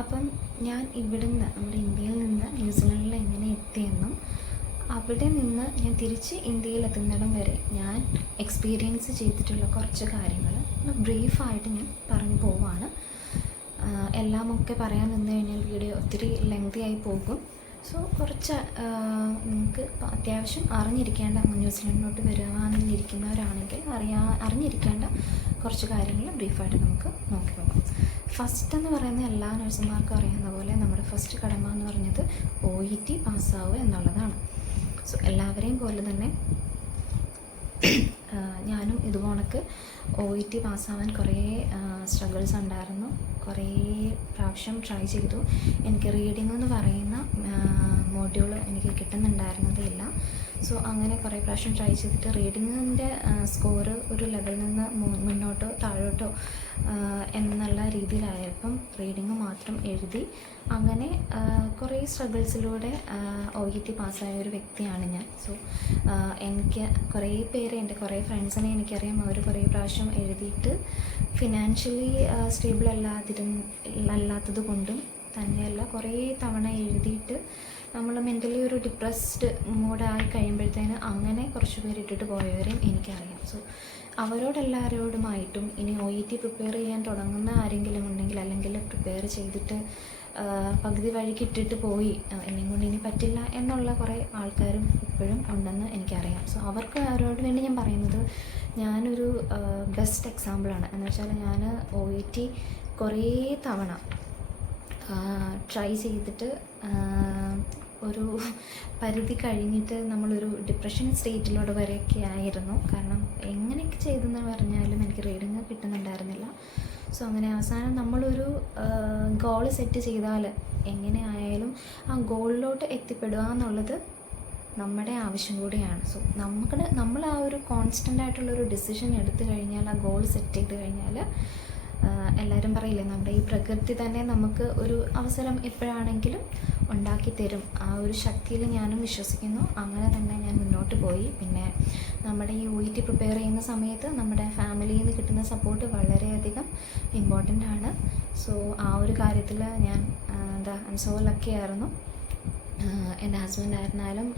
അപ്പം ഞാൻ ഇവിടുന്ന് നമ്മുടെ ഇന്ത്യയിൽ നിന്ന് ന്യൂസിലൻഡിൽ എങ്ങനെ എത്തിയെന്നും അവിടെ നിന്ന് ഞാൻ തിരിച്ച് ഇന്ത്യയിൽ എത്തുന്നിടം വരെ ഞാൻ എക്സ്പീരിയൻസ് ചെയ്തിട്ടുള്ള കുറച്ച് കാര്യങ്ങൾ ബ്രീഫായിട്ട് ഞാൻ പറഞ്ഞു പോവാണ്. എല്ലാമൊക്കെ പറയാൻ നിന്ന് കഴിഞ്ഞാൽ വീഡിയോ ഒത്തിരി ലെങ്തി ആയി പോകും. സോ കുറച്ച് നിങ്ങൾക്ക് അത്യാവശ്യം അറിഞ്ഞിരിക്കേണ്ട, ന്യൂസിലൻഡിലോട്ട് വരുവാനിരിക്കുന്നവരാണെങ്കിൽ അറിഞ്ഞിരിക്കേണ്ട കുറച്ച് കാര്യങ്ങൾ ബ്രീഫായിട്ട് നമുക്ക് നോക്കി പോകാം. ഫസ്റ്റ് എന്ന് പറയുന്നത് എല്ലാ നഴ്സുമാർക്കും അറിയാവുന്ന പോലെ നമ്മുടെ ഫസ്റ്റ് കടമ എന്ന് പറഞ്ഞത് OET പാസ്സാവുക എന്നുള്ളതാണ്. സോ എല്ലാവരെയും പോലെ തന്നെ ഞാനും ഇതുപോണക്ക് OET പാസ്സാവാൻ കുറേ സ്ട്രഗിൾസ് ഉണ്ടായിരുന്നു. കുറേ പ്രാവശ്യം ട്രൈ ചെയ്തു. എനിക്ക് റീഡിംഗ് എന്ന് പറയുന്ന മോഡ്യൂൾ എനിക്ക് കിട്ടുന്നുണ്ടായിരുന്നതേയില്ല. സോ അങ്ങനെ കുറേ പ്രാവശ്യം ട്രൈ ചെയ്തിട്ട് റീഡിങ്ങിൻ്റെ സ്കോറ് ഒരു ലെവലിൽ നിന്ന് മുന്നോട്ടോ താഴോട്ടോ എന്നുള്ള രീതിയിലായപ്പം റീഡിങ് മാത്രം എഴുതി അങ്ങനെ കുറേ സ്ട്രഗിൾസിലൂടെ OET പാസ്സായ ഒരു വ്യക്തിയാണ് ഞാൻ. സോ എനിക്ക് കുറേ പേര്, എൻ്റെ കുറേ ഫ്രണ്ട്സിനെ എനിക്കറിയാം, അവർ കുറേ പ്രാവശ്യം എഴുതിയിട്ട് ഫിനാൻഷ്യലി സ്റ്റേബിൾ അല്ലാത്തത് കൊണ്ടും തന്നെയല്ല കുറേ തവണ എഴുതിയിട്ട് നമ്മൾ മെൻ്റലി ഒരു ഡിപ്രസ്ഡ് മൂഡായി കഴിയുമ്പോഴത്തേന് അങ്ങനെ കുറച്ച് പേര് ഇട്ടിട്ട് പോയവരെയും എനിക്കറിയാം. സോ അവരോടെല്ലാവരോടുമായിട്ടും ഇനി OET പ്രിപ്പയർ ചെയ്യാൻ തുടങ്ങുന്ന ആരെങ്കിലും ഉണ്ടെങ്കിൽ, അല്ലെങ്കിൽ പ്രിപ്പയർ ചെയ്തിട്ട് പകുതി വഴിക്ക് ഇട്ടിട്ട് പോയി എന്നെ കൊണ്ട് ഇനി പറ്റില്ല എന്നുള്ള കുറേ ആൾക്കാരും ഇപ്പോഴും ഉണ്ടെന്ന് എനിക്കറിയാം. സോ അവർക്ക് അവരോട് വേണ്ടി ഞാൻ പറയുന്നത്, ഞാനൊരു ബെസ്റ്റ് എക്സാമ്പിളാണ്. എന്ന് വെച്ചാൽ ഞാൻ OET കുറേ തവണ ട്രൈ ചെയ്തിട്ട് ഒരു പരിധി കഴിഞ്ഞിട്ട് നമ്മളൊരു ഡിപ്രഷൻ സ്റ്റേറ്റിലൂടെ വരെയൊക്കെ ആയിരുന്നു. കാരണം എങ്ങനെയൊക്കെ ചെയ്തെന്ന് പറഞ്ഞാലും എനിക്ക് റീഡിങ് കിട്ടുന്നുണ്ടായിരുന്നില്ല. സോ അങ്ങനെ അവസാനം നമ്മളൊരു ഗോൾ സെറ്റ് ചെയ്താൽ എങ്ങനെ ആയാലും ആ ഗോളിലോട്ട് എത്തിപ്പെടുക എന്നുള്ളത് നമ്മുടെ ആവശ്യം കൂടിയാണ്. സോ നമ്മൾ ആ ഒരു കോൺസ്റ്റൻ്റ് ആയിട്ടുള്ളൊരു ഡിസിഷൻ എടുത്തു കഴിഞ്ഞാൽ, ആ ഗോൾ സെറ്റ് ചെയ്ത് കഴിഞ്ഞാൽ, എല്ലാവരും പറയില്ലേ, നമ്മുടെ ഈ പ്രകൃതി തന്നെ നമുക്ക് ഒരു അവസരം എപ്പോഴാണെങ്കിലും ഉണ്ടാക്കി തരും. ആ ഒരു ശക്തിയിൽ ഞാനും വിശ്വസിക്കുന്നു. അങ്ങനെ തന്നെ ഞാൻ മുന്നോട്ട് പോയി. പിന്നെ നമ്മുടെ ഈ OET പ്രിപ്പയർ ചെയ്യുന്ന സമയത്ത് നമ്മുടെ ഫാമിലിയിൽ നിന്ന് കിട്ടുന്ന സപ്പോർട്ട് വളരെയധികം ഇമ്പോർട്ടൻ്റ് ആണ്. സോ ആ ഒരു കാര്യത്തിൽ ഞാൻ ഐ എം സോ ലക്കി ആയിരുന്നു. എൻ്റെ ഹസ്ബൻഡ് ആയിരുന്നാലും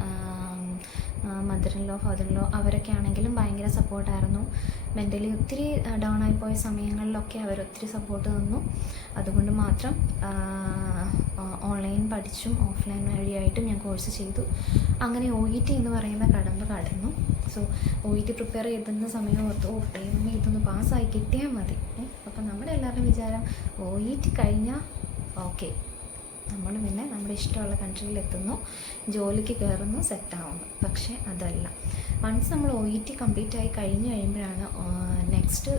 മദറിൻലോ ഫാദറിൻലോ അവരൊക്കെ ആണെങ്കിലും ഭയങ്കര സപ്പോർട്ടായിരുന്നു. മെൻ്റലി ഒത്തിരി ഡൗൺ ആയിപ്പോയ സമയങ്ങളിലൊക്കെ അവരൊത്തിരി സപ്പോർട്ട് തന്നു. അതുകൊണ്ട് മാത്രം ഓൺലൈൻ പഠിച്ചും ഓഫ്ലൈൻ വഴിയായിട്ടും ഞാൻ കോഴ്സ് ചെയ്തു. അങ്ങനെ OET എന്ന് പറയുന്ന കടമ്പ കടന്നു. സോ OET പ്രിപ്പയർ ചെയ്തിരുന്ന സമയം ഓർത്തു, ദൈവമേ ഇതൊന്ന് പാസ്സായി കിട്ടിയാൽ മതി. അപ്പം നമ്മുടെ എല്ലാവരുടെയും വിചാരം OET കഴിഞ്ഞാൽ ഓക്കെ, നമ്മൾ പിന്നെ നമ്മുടെ ഇഷ്ടമുള്ള കൺട്രിയിൽ എത്തുന്നു, ജോലിക്ക് കയറുന്നു, സെറ്റാവുന്നു. പക്ഷേ അതല്ല. വൺസ് നമ്മൾ OET കംപ്ലീറ്റ് ആയി കഴിഞ്ഞ് കഴിയുമ്പോഴാണ് നെക്സ്റ്റ്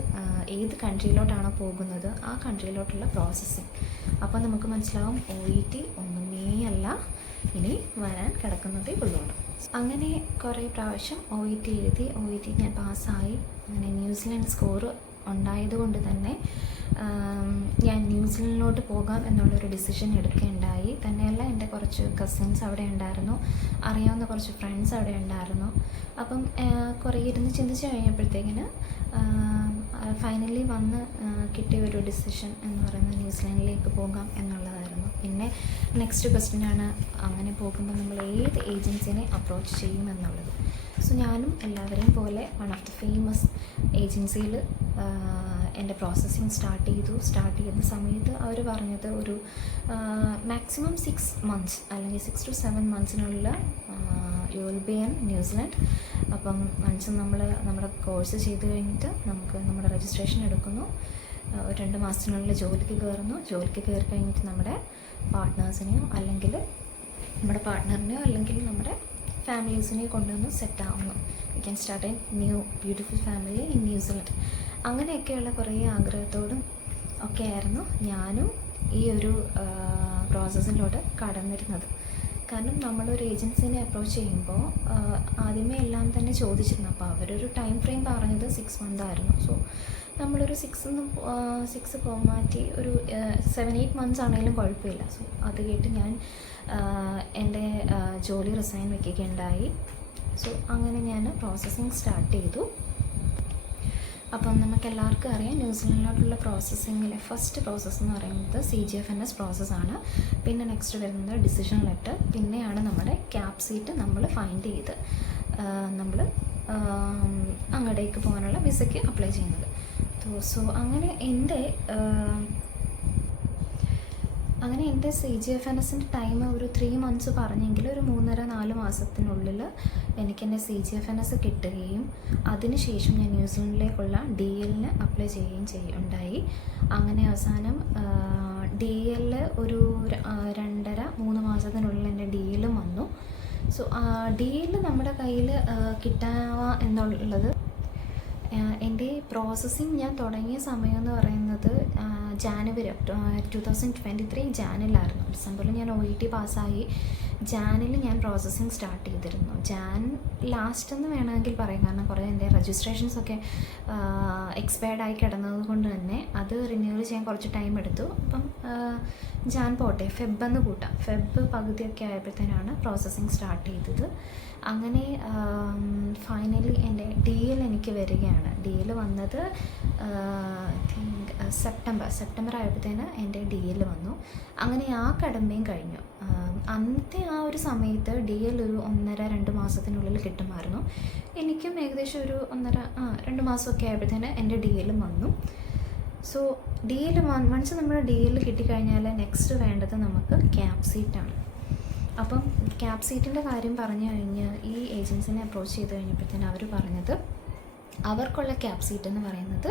ഏത് കൺട്രിയിലോട്ടാണോ പോകുന്നത് ആ കൺട്രിയിലോട്ടുള്ള പ്രോസസ്സിങ്. അപ്പോൾ നമുക്ക് മനസ്സിലാവും OET ഒന്നുമേ അല്ല, ഇനി വരാൻ കിടക്കുന്നതേ ഉള്ളൂ. അങ്ങനെ കുറേ പ്രാവശ്യം OET എഴുതി, OET ഞാൻ പാസ്സായി. അങ്ങനെ ന്യൂസിലൻഡ് സ്കോറ് ഉണ്ടായതുകൊണ്ട് തന്നെ ഞാൻ ന്യൂസിലൻഡിലോട്ട് പോകാം എന്നുള്ളൊരു ഡിസിഷൻ എടുക്കുകയുണ്ടായി. തന്നെയല്ല, എൻ്റെ കുറച്ച് കസിൻസ് അവിടെ ഉണ്ടായിരുന്നു, അറിയാവുന്ന കുറച്ച് ഫ്രണ്ട്സ് അവിടെ ഉണ്ടായിരുന്നു. അപ്പം കുറേ ഇരുന്ന് ചിന്തിച്ച് കഴിഞ്ഞപ്പോഴത്തേക്കിന് ഫൈനലി വന്ന് കിട്ടിയ ഒരു ഡിസിഷൻ എന്ന് പറയുന്നത് ന്യൂസിലൻഡിലേക്ക് പോകാം എന്നുള്ളതായിരുന്നു. പിന്നെ നെക്സ്റ്റ് ക്വസ്റ്റ്യനാണ്, അങ്ങനെ പോകുമ്പോൾ നമ്മൾ ഏത് ഏജൻസിനെ അപ്രോച്ച് ചെയ്യും എന്നുള്ളത്. സോ ഞാനും എല്ലാവരെയും പോലെ വൺ ഓഫ് ദി ഫേമസ് ഏജൻസിയിൽ എൻ്റെ പ്രോസസ്സിങ് സ്റ്റാർട്ട് ചെയ്ത സമയത്ത് അവർ പറഞ്ഞത് ഒരു മാക്സിമം 6 months അല്ലെങ്കിൽ 6 to 7 months you will be in New Zealand. അപ്പം വൺസ് നമ്മുടെ കോഴ്സ് ചെയ്ത് കഴിഞ്ഞിട്ട് നമുക്ക് നമ്മുടെ രജിസ്ട്രേഷൻ എടുക്കുന്നു, 2 മാസത്തിനുള്ളിൽ ജോലിക്ക് കയറുന്നു. ജോലിക്ക് കയറി കഴിഞ്ഞിട്ട് നമ്മുടെ പാർട്ട്നേഴ്സിനെയോ അല്ലെങ്കിൽ നമ്മുടെ പാർട്ട്ണറിനെയോ അല്ലെങ്കിൽ നമ്മുടെ ഫാമിലീസിനെയോ കൊണ്ടുവന്ന് സെറ്റാവുന്നു. We can start a new beautiful family in New Zealand. അങ്ങനെയൊക്കെയുള്ള കുറേ ആഗ്രഹത്തോടും ഒക്കെ ആയിരുന്നു ഞാനും ഈ ഒരു പ്രോസസ്സിലോട്ട് കടന്നിരുന്നത്. കാരണം നമ്മളൊരു ഏജൻസിനെ അപ്രോച്ച് ചെയ്യുമ്പോൾ ആദ്യമേ എല്ലാം തന്നെ ചോദിച്ചിരുന്നു. അപ്പോൾ അവരൊരു ടൈം ഫ്രെയിം പറഞ്ഞത് 6 months ആയിരുന്നു. സോ നമ്മളൊരു 6 മാറ്റി ഒരു 7-8 months ആണെങ്കിലും കുഴപ്പമില്ല. സോ അത് കേട്ട് ഞാൻ എൻ്റെ ജോലി റിസൈൻ വയ്ക്കുകയുണ്ടായി. സോ അങ്ങനെ ഞാൻ പ്രോസസ്സിങ് സ്റ്റാർട്ട് ചെയ്തു. അപ്പം നമുക്ക് എല്ലാവർക്കും അറിയാം, ന്യൂസിലൻഡിലോട്ടുള്ള പ്രോസസ്സിങ്ങിലെ ഫസ്റ്റ് പ്രോസസ്സ് എന്ന് പറയുന്നത് CGFNS പ്രോസസ്സാണ്. പിന്നെ നെക്സ്റ്റ് വരുന്നത് ഡിസിഷൻ ലെറ്റർ, പിന്നെയാണ് നമ്മുടെ ക്യാപ് സീറ്റ് നമ്മൾ ഫൈൻഡ് ചെയ്ത് നമ്മൾ അങ്ങോട്ടേക്ക് പോകാനുള്ള വിസയ്ക്ക് അപ്ലൈ ചെയ്യുന്നത്. സോ അങ്ങനെ എൻ്റെ CGFNSൻ്റെ ടൈം ഒരു 3 months പറഞ്ഞെങ്കിൽ ഒരു 3.5-4 മാസത്തിനുള്ളിൽ എനിക്കെൻ്റെ CGFNS കിട്ടുകയും അതിനുശേഷം ഞാൻ ന്യൂസിലൻഡിലേക്കുള്ള DLന് അപ്ലൈ ചെയ്യുകയും ഉണ്ടായി. അങ്ങനെ അവസാനം DL ഒരു 2.5-3 മാസത്തിനുള്ളിൽ എൻ്റെ DLും വന്നു. സോ DL നമ്മുടെ കയ്യിൽ കിട്ടാവുക എന്നുള്ളത്, എൻ്റെ പ്രോസസ്സിങ് ഞാൻ തുടങ്ങിയ സമയം എന്ന് പറയുന്നത് ജാനുവരി 2023 ജാനിലായിരുന്നു. ഡിസംബറിൽ ഞാൻ OET പാസ്സായി, ജാനിൽ ഞാൻ പ്രോസസ്സിങ് സ്റ്റാർട്ട് ചെയ്തിരുന്നു. ജാൻ ലാസ്റ്റ് എന്ന് വേണമെങ്കിൽ പറയാം, കാരണം കുറേ എൻ്റെ രജിസ്ട്രേഷൻസൊക്കെ എക്സ്പയർഡ് ആയി കിടന്നത് കൊണ്ട് തന്നെ അത് റിന്യൂവൽ ചെയ്യാൻ കുറച്ച് ടൈം എടുത്തു. അപ്പം ജാൻ പോട്ടെ, ഫെബ് എന്ന് കൂട്ടാം. ഫെബ് പകുതിയൊക്കെ ആയപ്പോഴത്തേനാണ് പ്രോസസ്സിങ് സ്റ്റാർട്ട് ചെയ്തത്. അങ്ങനെ ഫൈനലി എൻ്റെ DL എനിക്ക് വരികയാണ്. DL വന്നത് സെപ്റ്റംബർ ആയപ്പോഴത്തേന് എൻ്റെ DL വന്നു. അങ്ങനെ ആ കടമ്പയും കഴിഞ്ഞു. അന്നത്തെ ആ ഒരു സമയത്ത് DL ഒരു 1.5-2 മാസത്തിനുള്ളിൽ കിട്ടുമായിരുന്നു. എനിക്കും ഏകദേശം ഒരു 1.5-2 മാസമൊക്കെ ആയപ്പോഴത്തേന് എൻ്റെ DLും വന്നു. സോ DL വൺസ് നമ്മുടെ DL കിട്ടിക്കഴിഞ്ഞാൽ നെക്സ്റ്റ് വേണ്ടത് നമുക്ക് ക്യാപ് സീറ്റാണ്. അപ്പം ക്യാപ് സീറ്റിൻ്റെ കാര്യം പറഞ്ഞു കഴിഞ്ഞ് ഈ ഏജൻസിനെ അപ്രോച്ച് ചെയ്ത് കഴിഞ്ഞപ്പോഴത്തേന് അവർ പറഞ്ഞത് അവർക്കുള്ള ക്യാപ് സീറ്റ് എന്ന് പറയുന്നത്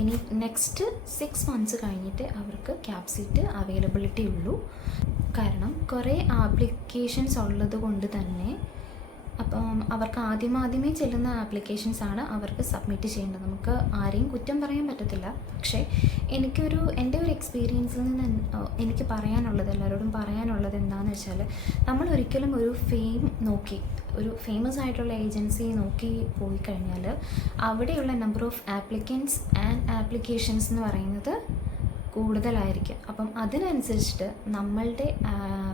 ഇനി നെക്സ്റ്റ് 6 months കഴിഞ്ഞിട്ട് അവർക്ക് ക്യാപ് സീറ്റ് അവൈലബിലിറ്റി ഉള്ളൂ. കാരണം കുറേ ആപ്ലിക്കേഷൻസ് ഉള്ളത് കൊണ്ട് തന്നെ അപ്പം അവർക്ക് ആദ്യമേ ചെല്ലുന്ന ആപ്ലിക്കേഷൻസാണ് അവർക്ക് സബ്മിറ്റ് ചെയ്യേണ്ടത്. നമുക്ക് ആരെയും കുറ്റം പറയാൻ പറ്റത്തില്ല. പക്ഷേ എൻ്റെ ഒരു എക്സ്പീരിയൻസിൽ നിന്ന് എനിക്ക് പറയാനുള്ളത്, എല്ലാവരോടും പറയാനുള്ളത് എന്താണെന്ന് വെച്ചാൽ, നമ്മൾ ഒരിക്കലും ഒരു ഒരു ഫേമസ് ആയിട്ടുള്ള ഏജൻസി നോക്കി പോയി കഴിഞ്ഞാൽ അവിടെയുള്ള number of applicants and applications എന്ന് പറയുന്നത് കൂടുതലായിരിക്കും. അപ്പം അതിനനുസരിച്ചിട്ട് നമ്മളുടെ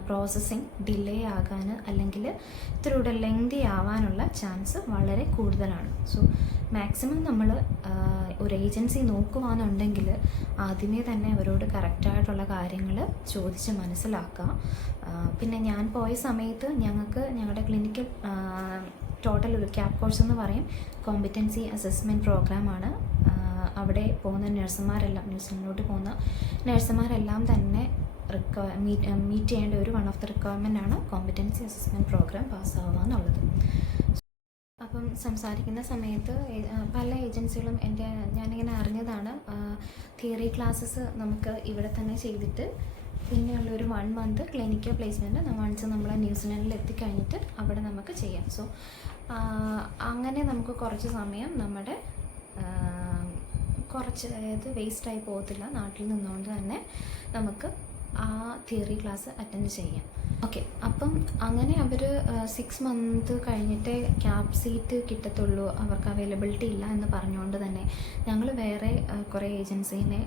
പ്രോസസ്സിങ് ഡിലേ ആകാൻ അല്ലെങ്കിൽ ഇത്തിരി ലെങ്തി ആവാനുള്ള ചാൻസ് വളരെ കൂടുതലാണ്. സോ മാക്സിമം നമ്മൾ ഒരു ഏജൻസി നോക്കുകയാണെന്നുണ്ടെങ്കിൽ ആദ്യമേ തന്നെ അവരോട് കറക്റ്റായിട്ടുള്ള കാര്യങ്ങൾ ചോദിച്ച് മനസ്സിലാക്കുക. പിന്നെ ഞാൻ പോയ സമയത്ത് ഞങ്ങളുടെ ക്ലിനിക്കൽ ടോട്ടൽ ഒരു ക്യാപ് കോഴ്സ് എന്ന് പറയും, കോമ്പിറ്റൻസി അസസ്മെൻറ്റ് പ്രോഗ്രാമാണ്. അവിടെ പോകുന്ന ന്യൂസിലൻഡിലോട്ട് പോകുന്ന നഴ്സുമാരെല്ലാം തന്നെ മീറ്റ് ചെയ്യേണ്ട ഒരു വൺ ഓഫ് ദ റിക്വയർമെൻ്റ് ആണ് കോമ്പിറ്റൻസി അസസ്മെൻറ്റ് പ്രോഗ്രാം പാസ്സാവുക എന്നുള്ളത്. അപ്പം സംസാരിക്കുന്ന സമയത്ത് പല ഏജൻസികളും ഞാനിങ്ങനെ അറിഞ്ഞതാണ്, തിയറി ക്ലാസ്സസ് നമുക്ക് ഇവിടെ തന്നെ ചെയ്തിട്ട് പിന്നെയുള്ളൊരു 1 month ക്ലിനിക്കൽ പ്ലേസ്മെൻറ്റ് വൺസ് നമ്മൾ ന്യൂസിലൻഡിൽ എത്തിക്കഴിഞ്ഞിട്ട് അവിടെ നമുക്ക് ചെയ്യാം. സോ അങ്ങനെ നമുക്ക് കുറച്ച് സമയം നമ്മുടെ അതായത് വേസ്റ്റായി പോകത്തില്ല. നാട്ടിൽ നിന്നുകൊണ്ട് തന്നെ നമുക്ക് ആ തിയറി ക്ലാസ് അറ്റൻഡ് ചെയ്യാം. ഓക്കെ, അപ്പം അങ്ങനെ അവർ 6 months കഴിഞ്ഞിട്ടേ ക്യാപ് സീറ്റ് കിട്ടത്തുള്ളൂ, അവർക്ക് അവൈലബിലിറ്റി ഇല്ല എന്ന് പറഞ്ഞുകൊണ്ട് തന്നെ ഞങ്ങൾ വേറെ കുറേ ഏജൻസീനെ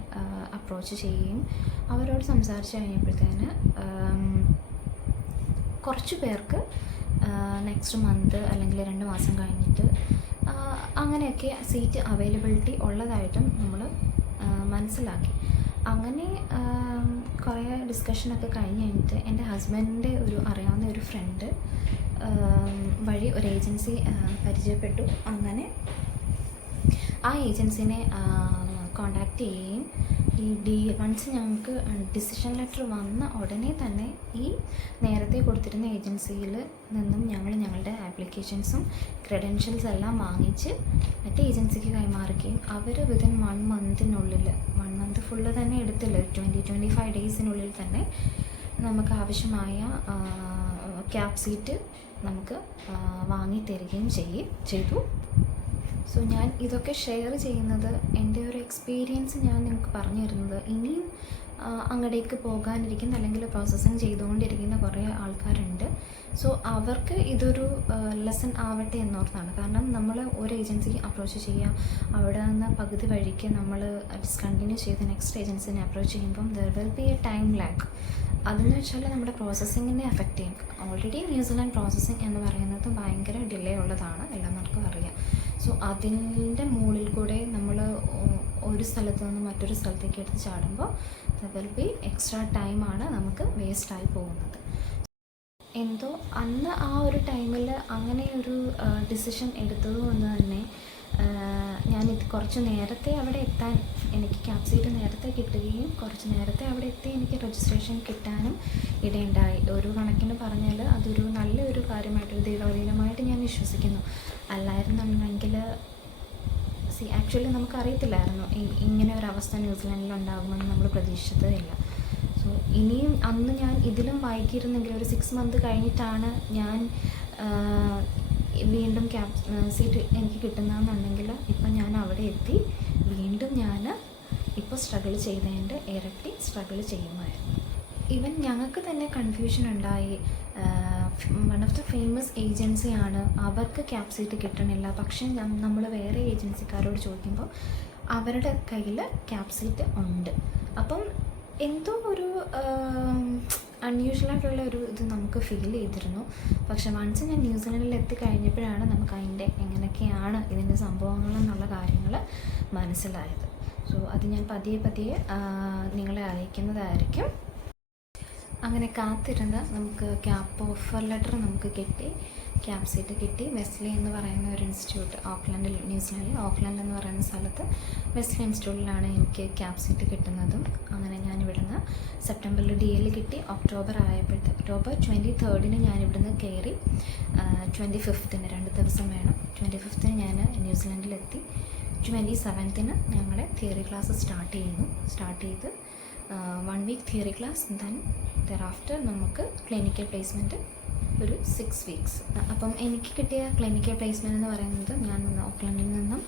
അപ്രോച്ച് ചെയ്യുകയും അവരോട് സംസാരിച്ച് കഴിഞ്ഞപ്പോഴത്തേന് കുറച്ച് പേർക്ക് നെക്സ്റ്റ് മന്ത് അല്ലെങ്കിൽ 2 മാസം കഴിഞ്ഞിട്ട് അങ്ങനെയൊക്കെ സീറ്റ് അവൈലബിലിറ്റി ഉള്ളതായിട്ടും നമ്മൾ മനസ്സിലാക്കി. അങ്ങനെ കുറേ ഡിസ്കഷനൊക്കെ കഴിഞ്ഞിട്ട് എൻ്റെ ഹസ്ബൻഡിൻ്റെ അറിയാവുന്ന ഒരു ഫ്രണ്ട് വഴി ഒരു ഏജൻസി പരിചയപ്പെട്ടു. അങ്ങനെ ആ ഏജൻസിനെ കോണ്ടാക്റ്റ് ചെയ്യുകയും വൺസ് ഞങ്ങൾക്ക് ഡിസിഷൻ ലെറ്റർ വന്ന ഉടനെ തന്നെ ഈ നേരത്തെ കൊടുത്തിരുന്ന ഏജൻസിയിൽ നിന്നും ഞങ്ങളുടെ ആപ്ലിക്കേഷൻസും ക്രെഡൻഷ്യൽസ് എല്ലാം വാങ്ങിച്ച് മറ്റേ ഏജൻസിക്ക് കൈമാറുകയും അവർ വിതിൻ 1 month 1 month ഫുള്ള് തന്നെ എടുത്തില്ല, 20-25 days തന്നെ നമുക്ക് ആവശ്യമായ ക്യാപ് സീറ്റ് നമുക്ക് വാങ്ങിത്തരികയും ചെയ്തു. സോ ഞാൻ ഇതൊക്കെ ഷെയർ ചെയ്യുന്നത് എൻ്റെ ഒരു എക്സ്പീരിയൻസ് ഞാൻ നിങ്ങൾക്ക് പറഞ്ഞു തരുന്നത്, ഇനിയും അങ്ങടേക്ക് പോകാനിരിക്കുന്ന അല്ലെങ്കിൽ പ്രോസസ്സിങ് ചെയ്തുകൊണ്ടിരിക്കുന്ന കുറേ ആൾക്കാരുണ്ട്. സോ അവർക്ക് ഇതൊരു ലെസൺ ആവട്ടെ എന്നോർത്താണ്. കാരണം നമ്മൾ ഒരു ഏജൻസി അപ്രോച്ച് ചെയ്യുക, അവിടെ നിന്ന് പകുതി വഴിക്ക് നമ്മൾ ഡിസ്കണ്ടിന്യൂ ചെയ്ത് നെക്സ്റ്റ് ഏജൻസിനെ അപ്രോച്ച് ചെയ്യുമ്പം there will be A time lag. അതെന്ന് വെച്ചാൽ നമ്മുടെ പ്രോസസ്സിങ്ങിനെ എഫക്റ്റ് ചെയ്യും. ഓൾറെഡി ന്യൂസിലാൻഡ് പ്രോസസ്സിങ് എന്ന് പറയുന്നത് ഭയങ്കര ഡിലേ ഉള്ളതാണ്, എല്ലാവർക്കും അറിയാം. സോ അതിൻ്റെ മുകളിൽ കൂടെ നമ്മൾ ഒരു സ്ഥലത്ത് നിന്ന് മറ്റൊരു സ്ഥലത്തേക്ക് എടുത്ത് ചാടുമ്പോൾ ദ വിൽ ബി എക്സ്ട്രാ ടൈമാണ് നമുക്ക് വേസ്റ്റായി പോകുന്നത്. എന്തോ അന്ന് ആ ഒരു ടൈമിൽ അങ്ങനെ ഒരു ഡിസിഷൻ എടുത്തതുകൊണ്ട് തന്നെ ഞാനിത് കുറച്ച് നേരത്തെ അവിടെ എത്താൻ, എനിക്ക് ക്യാബ് സീറ്റ് നേരത്തെ കിട്ടുകയും കുറച്ച് നേരത്തെ അവിടെ എത്തി എനിക്ക് രജിസ്ട്രേഷൻ കിട്ടാനും ഇടയുണ്ടായി. ഒരു കണക്കിന് പറഞ്ഞാൽ അതൊരു നല്ലൊരു കാര്യമായിട്ട്, ദൈവാധീനമായിട്ട് ഞാൻ വിശ്വസിക്കുന്നു. അല്ലായിരുന്നുണ്ടെങ്കിൽ ആക്ച്വലി നമുക്കറിയത്തില്ലായിരുന്നു ഇങ്ങനെ ഒരു അവസ്ഥ ന്യൂസിലാൻഡിൽ ഉണ്ടാകുമെന്ന് നമ്മൾ പ്രതീക്ഷിച്ചതേയില്ല. സോ ഇനിയും അന്ന് ഞാൻ ഇതിലും വൈകിയിരുന്നെങ്കിൽ ഒരു 6 മന്ത് കഴിഞ്ഞിട്ടാണ് ഞാൻ വീണ്ടും ക്യാബ് സീറ്റ് എനിക്ക് കിട്ടുന്നതെന്നുണ്ടെങ്കിൽ ഇപ്പം ഞാൻ അവിടെ എത്തി വീണ്ടും ഞാൻ ഇപ്പോൾ സ്ട്രഗിൾ ചെയ്തതിൻ്റെ ഇരട്ടി സ്ട്രഗിൾ ചെയ്യുമായിരുന്നു. ഈവൻ ഞങ്ങൾക്ക് തന്നെ കൺഫ്യൂഷൻ ഉണ്ടായി. വൺ ഓഫ് ദ ഫേമസ് ഏജൻസിയാണ്, അവർക്ക് ക്യാബ് സീറ്റ് കിട്ടണില്ല. പക്ഷേ നമ്മൾ വേറെ ഏജൻസിക്കാരോട് ചോദിക്കുമ്പോൾ അവരുടെ കയ്യിൽ ക്യാബ് സീറ്റ് ഉണ്ട്. അപ്പം എന്തോ ഒരു അൺയൂഷ്വലായിട്ടുള്ള ഒരു ഇത് നമുക്ക് ഫീൽ ചെയ്തിരുന്നു. പക്ഷെ വൺസ് ഞാൻ ന്യൂസിലൻഡിൽ എത്തിക്കഴിഞ്ഞപ്പോഴാണ് നമുക്ക് അതിൻ്റെ എങ്ങനെയൊക്കെയാണ് ഇതിൻ്റെ സംഭവങ്ങളെന്നുള്ള കാര്യങ്ങൾ മനസ്സിലായത്. സോ അത് ഞാൻ പതിയെ നിങ്ങളെ അറിയിക്കുന്നതായിരിക്കും. അങ്ങനെ കാത്തിരുന്ന് നമുക്ക് ക്യാബ് ഓഫർ ലെറ്റർ നമുക്ക് കിട്ടി, ക്യാബ് സീറ്റ് കിട്ടി. വെസ്ലി എന്ന് പറയുന്ന ഒരു ഇൻസ്റ്റിറ്റ്യൂട്ട്, ഓക്ലൻഡിൽ, ന്യൂസിലാൻഡിൽ ഓക്ലൻഡ് എന്ന് പറയുന്ന സ്ഥലത്ത് വെസ്ലി ഇൻസ്റ്റിറ്റ്യൂട്ടിലാണ് എനിക്ക് ക്യാബ് സീറ്റ് കിട്ടുന്നതും. അങ്ങനെ ഞാൻ ഇവിടുന്ന് സെപ്റ്റംബറിൽ DL കിട്ടി. ഒക്ടോബർ 23 ഞാനിവിടുന്ന് കയറി. 25 2 ദിവസം വേണം. 25 ഞാൻ ന്യൂസിലാൻഡിലെത്തി. 27 ഞങ്ങളുടെ തിയറി ക്ലാസ് സ്റ്റാർട്ട് ചെയ്ത് 1 വീക്ക് തിയറി ക്ലാസ്, ദെൻ ദെറാഫ്റ്റർ നമുക്ക് ക്ലിനിക്കൽ പ്ലേസ്മെൻറ്റ് ഒരു 6 വീക്സ്. അപ്പം എനിക്ക് കിട്ടിയ ക്ലിനിക്കൽ പ്ലേസ്മെൻറ്റ് എന്ന് പറയുന്നത്, ഞാൻ ഓക്ലൻഡിൽ നിന്നും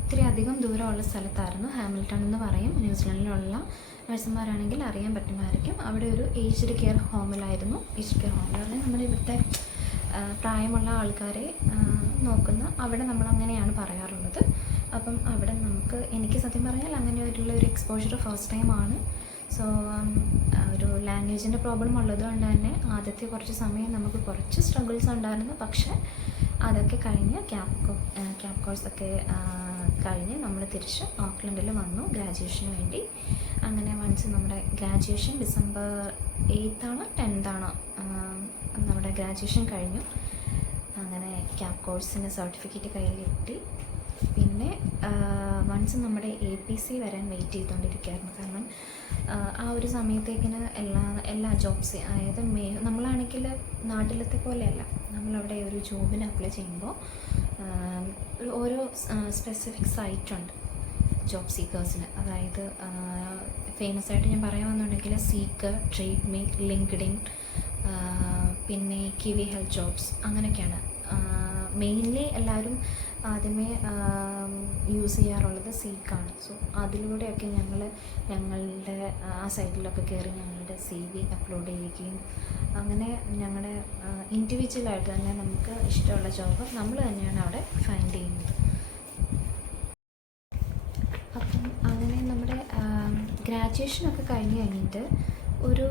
ഇത്തിരി അധികം ദൂരമുള്ള സ്ഥലത്തായിരുന്നു. ഹാമിൽട്ടൺ എന്ന് പറയും. ന്യൂസിലാൻഡിലുള്ള നഴ്സുമാരാണെങ്കിൽ അറിയാൻ പറ്റുമായിരിക്കും. അവിടെ ഒരു ഏജ്ഡ് കെയർ ഹോമിലായിരുന്നു. ഏജ്ഡ് കെയർ ഹോമിലാണ് നമ്മുടെ ഇവിടുത്തെ പ്രായമുള്ള ആൾക്കാരെ നോക്കുന്ന, അവിടെ നമ്മളങ്ങനെയാണ് പറയാറുള്ളത്. അപ്പം അവിടെ എനിക്ക് സത്യം പറഞ്ഞാൽ അങ്ങനെ ഒരു എക്സ്പോഷർ ഫസ്റ്റ് ടൈമാണ്. സോ ഒരു ലാംഗ്വേജിൻ്റെ പ്രോബ്ലം ഉള്ളതുകൊണ്ട് തന്നെ ആദ്യത്തെ കുറച്ച് സമയം നമുക്ക് കുറച്ച് സ്ട്രഗിൾസ് ഉണ്ടായിരുന്നു. പക്ഷേ അതൊക്കെ കഴിഞ്ഞ് ക്യാബ് കോഴ്സൊക്കെ കഴിഞ്ഞ് നമ്മൾ തിരിച്ച് ഓക്ലൻഡിൽ വന്നു ഗ്രാജുവേഷന് വേണ്ടി. അങ്ങനെ വൺസ് നമ്മുടെ ഗ്രാജുവേഷൻ ഡിസംബർ 8 10 നമ്മുടെ ഗ്രാജുവേഷൻ കഴിഞ്ഞു. അങ്ങനെ ക്യാബ് കോഴ്സിൻ്റെ സർട്ടിഫിക്കറ്റ് കയ്യിൽ കിട്ടി. പിന്നെ വൺസ് നമ്മുടെ APC വരാൻ വെയിറ്റ് ചെയ്തുകൊണ്ടിരിക്കുകയായിരുന്നു. കാരണം ആ ഒരു സമയത്തേക്കിന് എല്ലാ ജോബ്സ്, അതായത് നമ്മളാണെങ്കിൽ നാട്ടിലത്തെ പോലെയല്ല, നമ്മളവിടെ ഒരു ജോബിന് അപ്ലൈ ചെയ്യുമ്പോൾ ഓരോ സ്പെസിഫിക് സൈറ്റുണ്ട് ജോബ് സീക്കേഴ്സിന്. അതായത് ഫേമസ് ആയിട്ട് ഞാൻ പറയാമെന്നുണ്ടെങ്കിൽ സീക്കർ, ട്രേഡ്മീ, ലിങ്ക്ഡിൻ, പിന്നെ കിവി ഹെൽത്ത് ജോബ്സ്, അങ്ങനെയൊക്കെയാണ് മെയിൻലി എല്ലാവരും ആദ്യമേ യൂസ് ചെയ്യാറുള്ളത് സീക്കാണ്. സോ അതിലൂടെയൊക്കെ ഞങ്ങളുടെ ആ സൈറ്റിലൊക്കെ കയറി ഞങ്ങളുടെ CV അപ്ലോഡ് ചെയ്യുകയും അങ്ങനെ ഞങ്ങളുടെ ഇൻഡിവിജ്വലായിട്ട് തന്നെ നമുക്ക് ഇഷ്ടമുള്ള ജോബ് നമ്മൾ തന്നെയാണ് അവിടെ ഫൈൻഡ് ചെയ്യുന്നത്. അപ്പം അങ്ങനെ നമ്മുടെ ഗ്രാജുവേഷനൊക്കെ കഴിഞ്ഞിട്ട് ഒരു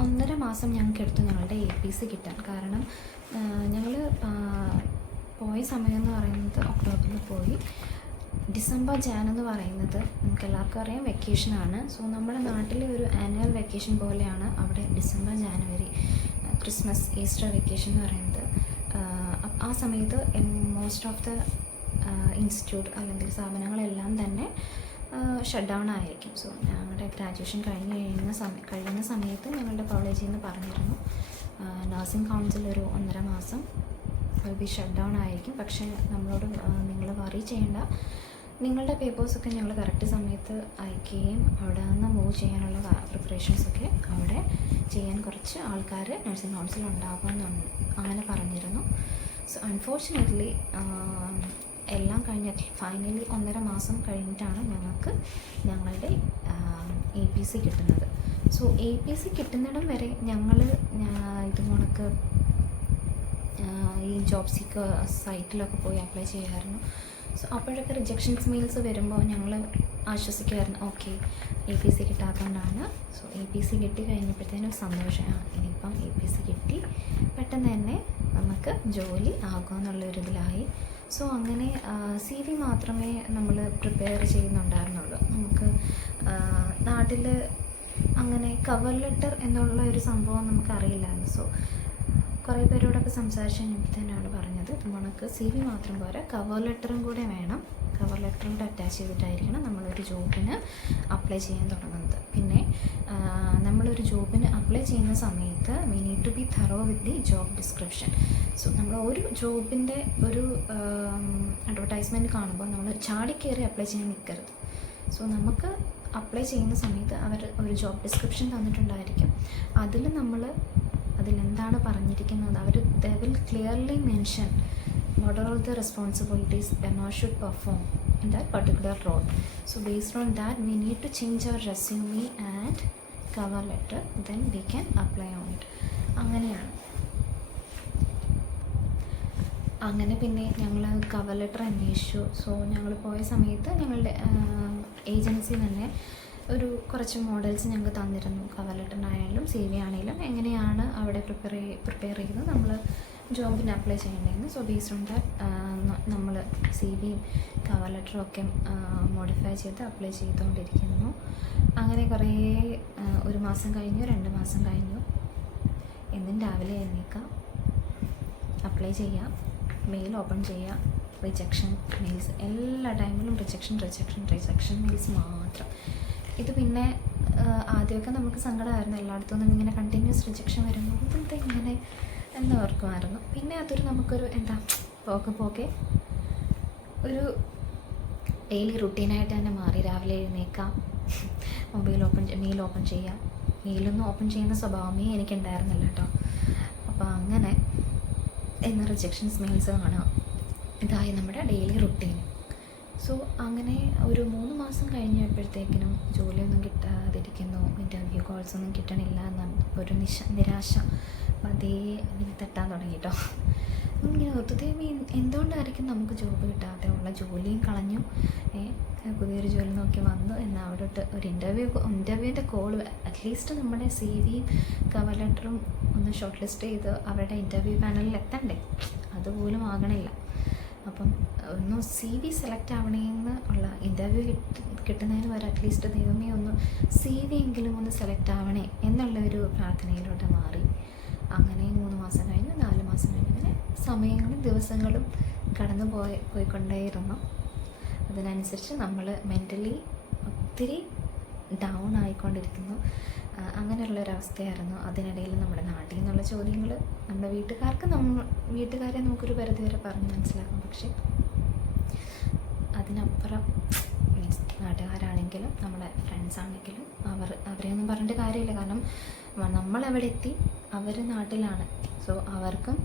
1.5 മാസം ഞങ്ങൾക്ക് എടുത്തു ഞങ്ങളുടെ APC കിട്ടാൻ. കാരണം ഞങ്ങൾ പോയ സമയം എന്ന് പറയുന്നത് ഒക്ടോബറിൽ പോയി. ഡിസംബർ ജാൻ എന്ന് പറയുന്നത് നമുക്ക് എല്ലാവർക്കും അറിയാം വെക്കേഷനാണ്. സോ നമ്മുടെ നാട്ടിലെ ഒരു ആനുവൽ വെക്കേഷൻ പോലെയാണ് അവിടെ December January, Christmas, Easter vacation എന്ന് പറയുന്നത്. ആ സമയത്ത് മോസ്റ്റ് ഓഫ് ദ ഇൻസ്റ്റിറ്റ്യൂട്ട് അല്ലെങ്കിൽ സ്ഥാപനങ്ങളെല്ലാം തന്നെ ഷട്ട് ഡൗൺ ആയിരിക്കും. സോ ഞങ്ങളുടെ ഗ്രാജുവേഷൻ കഴിയുന്ന സമയത്ത് ഞങ്ങളുടെ കോളേജിൽ നിന്ന് പറഞ്ഞിരുന്നു നഴ്സിംഗ് കൗൺസിൽ ഒരു 1.5 മാസം വിൽ ബി ഷട്ട് ഡൗൺ ആയിരിക്കും. പക്ഷേ നമ്മളോട് നിങ്ങൾ വറി ചെയ്യേണ്ട, നിങ്ങളുടെ പേപ്പേഴ്സൊക്കെ ഞങ്ങൾ കറക്റ്റ് സമയത്ത് അയക്കുകയും അവിടെ നിന്ന് മൂവ് ചെയ്യാനുള്ള പ്രിപ്പറേഷൻസൊക്കെ അവിടെ ചെയ്യാൻ കുറച്ച് ആൾക്കാർ നഴ്സിംഗ് കൗൺസിൽ ഉണ്ടാകുമെന്നുണ്ട് അങ്ങനെ പറഞ്ഞിരുന്നു. സോ അൺഫോർച്ചുനേറ്റ്ലി എല്ലാം കഴിഞ്ഞിട്ട് ഫൈനലി 1.5 മാസം കഴിഞ്ഞിട്ടാണ് ഞങ്ങൾക്ക് ഞങ്ങളുടെ APC കിട്ടുന്നത്. സോ APC കിട്ടുന്നിടം വരെ ഞങ്ങൾ ഇത് കണക്ക് ഈ ജോബ് സീക്കർ സൈറ്റിലൊക്കെ പോയി അപ്ലൈ ചെയ്യാമായിരുന്നു. സോ അപ്പോഴൊക്കെ റിജക്ഷൻസ് മെയിൽസ് വരുമ്പോൾ ഞങ്ങൾ ആശ്വസിക്കുമായിരുന്നു, ഓക്കെ APC കിട്ടാത്തതുകൊണ്ടാണ്. സോ APC കിട്ടി കഴിഞ്ഞപ്പോഴത്തേനും സന്തോഷമാണ്, ഇനിയിപ്പം APC കിട്ടി പെട്ടെന്ന് തന്നെ നമുക്ക് ജോലി ആകുമെന്നുള്ളൊരിതിലായി. സോ അങ്ങനെ CV മാത്രമേ നമ്മൾ പ്രിപ്പയർ ചെയ്യുന്നുണ്ടായിരുന്നുള്ളൂ. നമുക്ക് നാട്ടിൽ അങ്ങനെ കവർ ലെറ്റർ എന്നുള്ള ഒരു സംഭവം നമുക്കറിയില്ലായിരുന്നു. സോ കുറേ പേരോടൊക്കെ സംസാരിച്ച് കഴിഞ്ഞപ്പോൾ തന്നെയാണ് പറഞ്ഞത്, നമുക്ക് CV മാത്രം പോരാ, കവർ ലെറ്ററും കൂടെ വേണം. കവർ ലെറ്ററും കൂടെ അറ്റാച്ച് ചെയ്തിട്ടായിരിക്കണം നമ്മളൊരു ജോബിന് അപ്ലൈ ചെയ്യാൻ തുടങ്ങുന്നത്. പിന്നെ നമ്മളൊരു ജോബിന് അപ്ലൈ ചെയ്യുന്ന സമയത്ത് we need to be thorough with the job description. So നമ്മൾ ഒരു ജോബിൻ്റെ ഒരു അഡ്വർടൈസ്മെൻറ്റ് കാണുമ്പോൾ നമ്മൾ ചാടിക്കയറി അപ്ലൈ ചെയ്യാൻ നിൽക്കരുത്. സോ നമുക്ക് അപ്ലൈ ചെയ്യുന്ന സമയത്ത് അവർ ഒരു ജോബ് ഡിസ്ക്രിപ്ഷൻ തന്നിട്ടുണ്ടായിരിക്കും. അതിലെന്താണ് പറഞ്ഞിരിക്കുന്നത്, അവർ they will clearly mention what are all the responsibilities one should perform in that particular role. So based on that we need to change our resume and cover letter, then we can apply on it. അങ്ങനെ പിന്നെ ഞങ്ങൾ cover letter അന്വേഷിച്ചു. So ഞങ്ങൾ പോയ സമയത്ത് ഞങ്ങളുടെ agency തന്നെ കുറച്ച് മോഡൽസ് ഞങ്ങൾക്ക് തന്നിരുന്നു. കവർ ലെറ്ററിനായാലും CV ആണെങ്കിലും എങ്ങനെയാണ് അവിടെ പ്രിപ്പയർ ചെയ്ത് നമ്മൾ ജോബിന് അപ്ലൈ ചെയ്യേണ്ടതെന്ന്. സോ ബേസ്ഡ് ഓൺ ദാറ്റ് നമ്മൾ CVയും കവർ ലെറ്ററും ഒക്കെ മോഡിഫൈ ചെയ്ത് അപ്ലൈ ചെയ്തുകൊണ്ടിരിക്കുന്നു. അങ്ങനെ കുറേ 1 മാസം കഴിഞ്ഞു, 2 മാസം കഴിഞ്ഞു. എന്നും രാവിലെ എഴുന്നേൽക്കാം, അപ്ലൈ ചെയ്യാം, മെയിൽ ഓപ്പൺ ചെയ്യാം, റിജക്ഷൻ മെയിൽസ്, എല്ലാ ടൈമിലും റിജക്ഷൻ മെയിൽസ് മാത്രം. ഇത് പിന്നെ ആദ്യമൊക്കെ നമുക്ക് സങ്കടമായിരുന്നു, എല്ലായിടത്തും നിന്നും ഇങ്ങനെ കണ്ടിന്യൂസ് റിജക്ഷൻ വരുമ്പോൾ ഇതെന്താ ഇങ്ങനെ എന്ന് ഓർക്കുമായിരുന്നു. പിന്നെ അതൊരു നമുക്കൊരു പോകെ ഒരു ഡെയിലി റുട്ടീനായിട്ട് തന്നെ മാറി. രാവിലെ എഴുന്നേൽക്കാം, മെയിൽ ഓപ്പൺ ചെയ്യാം. മെയിലൊന്നും ഓപ്പൺ ചെയ്യുന്ന സ്വഭാവമേ എനിക്കുണ്ടായിരുന്നില്ല കേട്ടോ. അപ്പോൾ അങ്ങനെ എന്ന റിജക്ഷൻസ് മെയിൽസ് കാണാം, ഇതായി നമ്മുടെ ഡെയിലി റുട്ടീൻ. സോ അങ്ങനെ ഒരു 3 മാസം കഴിഞ്ഞപ്പോഴത്തേക്കിനും ജോലിയൊന്നും കിട്ടാതിരിക്കുന്നു, ഇൻ്റർവ്യൂ കോൾസ് ഒന്നും കിട്ടണില്ല എന്നാണ് ഒരു നിരാശ അതേ ഇങ്ങനെ തട്ടാൻ തുടങ്ങി കേട്ടോ. ഇങ്ങനെ ഒത്തുതേവി എന്തുകൊണ്ടായിരിക്കും നമുക്ക് ജോബ് കിട്ടാതെ, ഉള്ള ജോലിയും കളഞ്ഞു, പുതിയൊരു ജോലി നോക്കി വന്നു, എന്നാൽ അവിടെ ഒരു ഇൻ്റർവ്യൂവിൻ്റെ കോൾ, അറ്റ്ലീസ്റ്റ് നമ്മുടെ CVയും കവർ ലെറ്ററും ഒന്ന് ഷോർട്ട് ലിസ്റ്റ് ചെയ്ത് അവരുടെ ഇൻ്റർവ്യൂ പാനലിൽ എത്തണ്ടേ, അതുപോലും ആകണില്ല. അപ്പം ഒന്ന് CV സെലക്ട് ആവണേന്ന് ഉള്ള ഇൻ്റർവ്യൂ കിട്ടുന്നതിന് വരെ അറ്റ്ലീസ്റ്റ് ദൈവമേ ഒന്ന് CV എങ്കിലും ഒന്ന് സെലക്ട് ആവണേ എന്നുള്ളൊരു പ്രാർത്ഥനയിലോട്ട് മാറി. അങ്ങനെ 3 മാസം കഴിഞ്ഞ് 4 മാസം കഴിഞ്ഞ് അങ്ങനെ സമയങ്ങളും ദിവസങ്ങളും പോയിക്കൊണ്ടേയിരുന്നു. അതിനനുസരിച്ച് നമ്മൾ മെൻ്റലി ഒത്തിരി ഡൗൺ ആയിക്കൊണ്ടിരിക്കുന്നു. അങ്ങനെയുള്ളൊരവസ്ഥയായിരുന്നു. അതിനിടയിൽ നമ്മുടെ നാട്ടിൽ നിന്നുള്ള ചോദ്യങ്ങൾ, നമ്മുടെ വീട്ടുകാരെ നമുക്കൊരു പരിധി വരെ പറഞ്ഞ് മനസ്സിലാക്കും. പക്ഷേ അതിനപ്പുറം മീൻസ് നാട്ടുകാരാണെങ്കിലും നമ്മുടെ ഫ്രണ്ട്സ് ആണെങ്കിലും അവരെയൊന്നും പറഞ്ഞിട്ട് കാര്യമില്ല. കാരണം നമ്മളെവിടെ എത്തി, അവർ നാട്ടിലാണ്. സോ അവർക്കും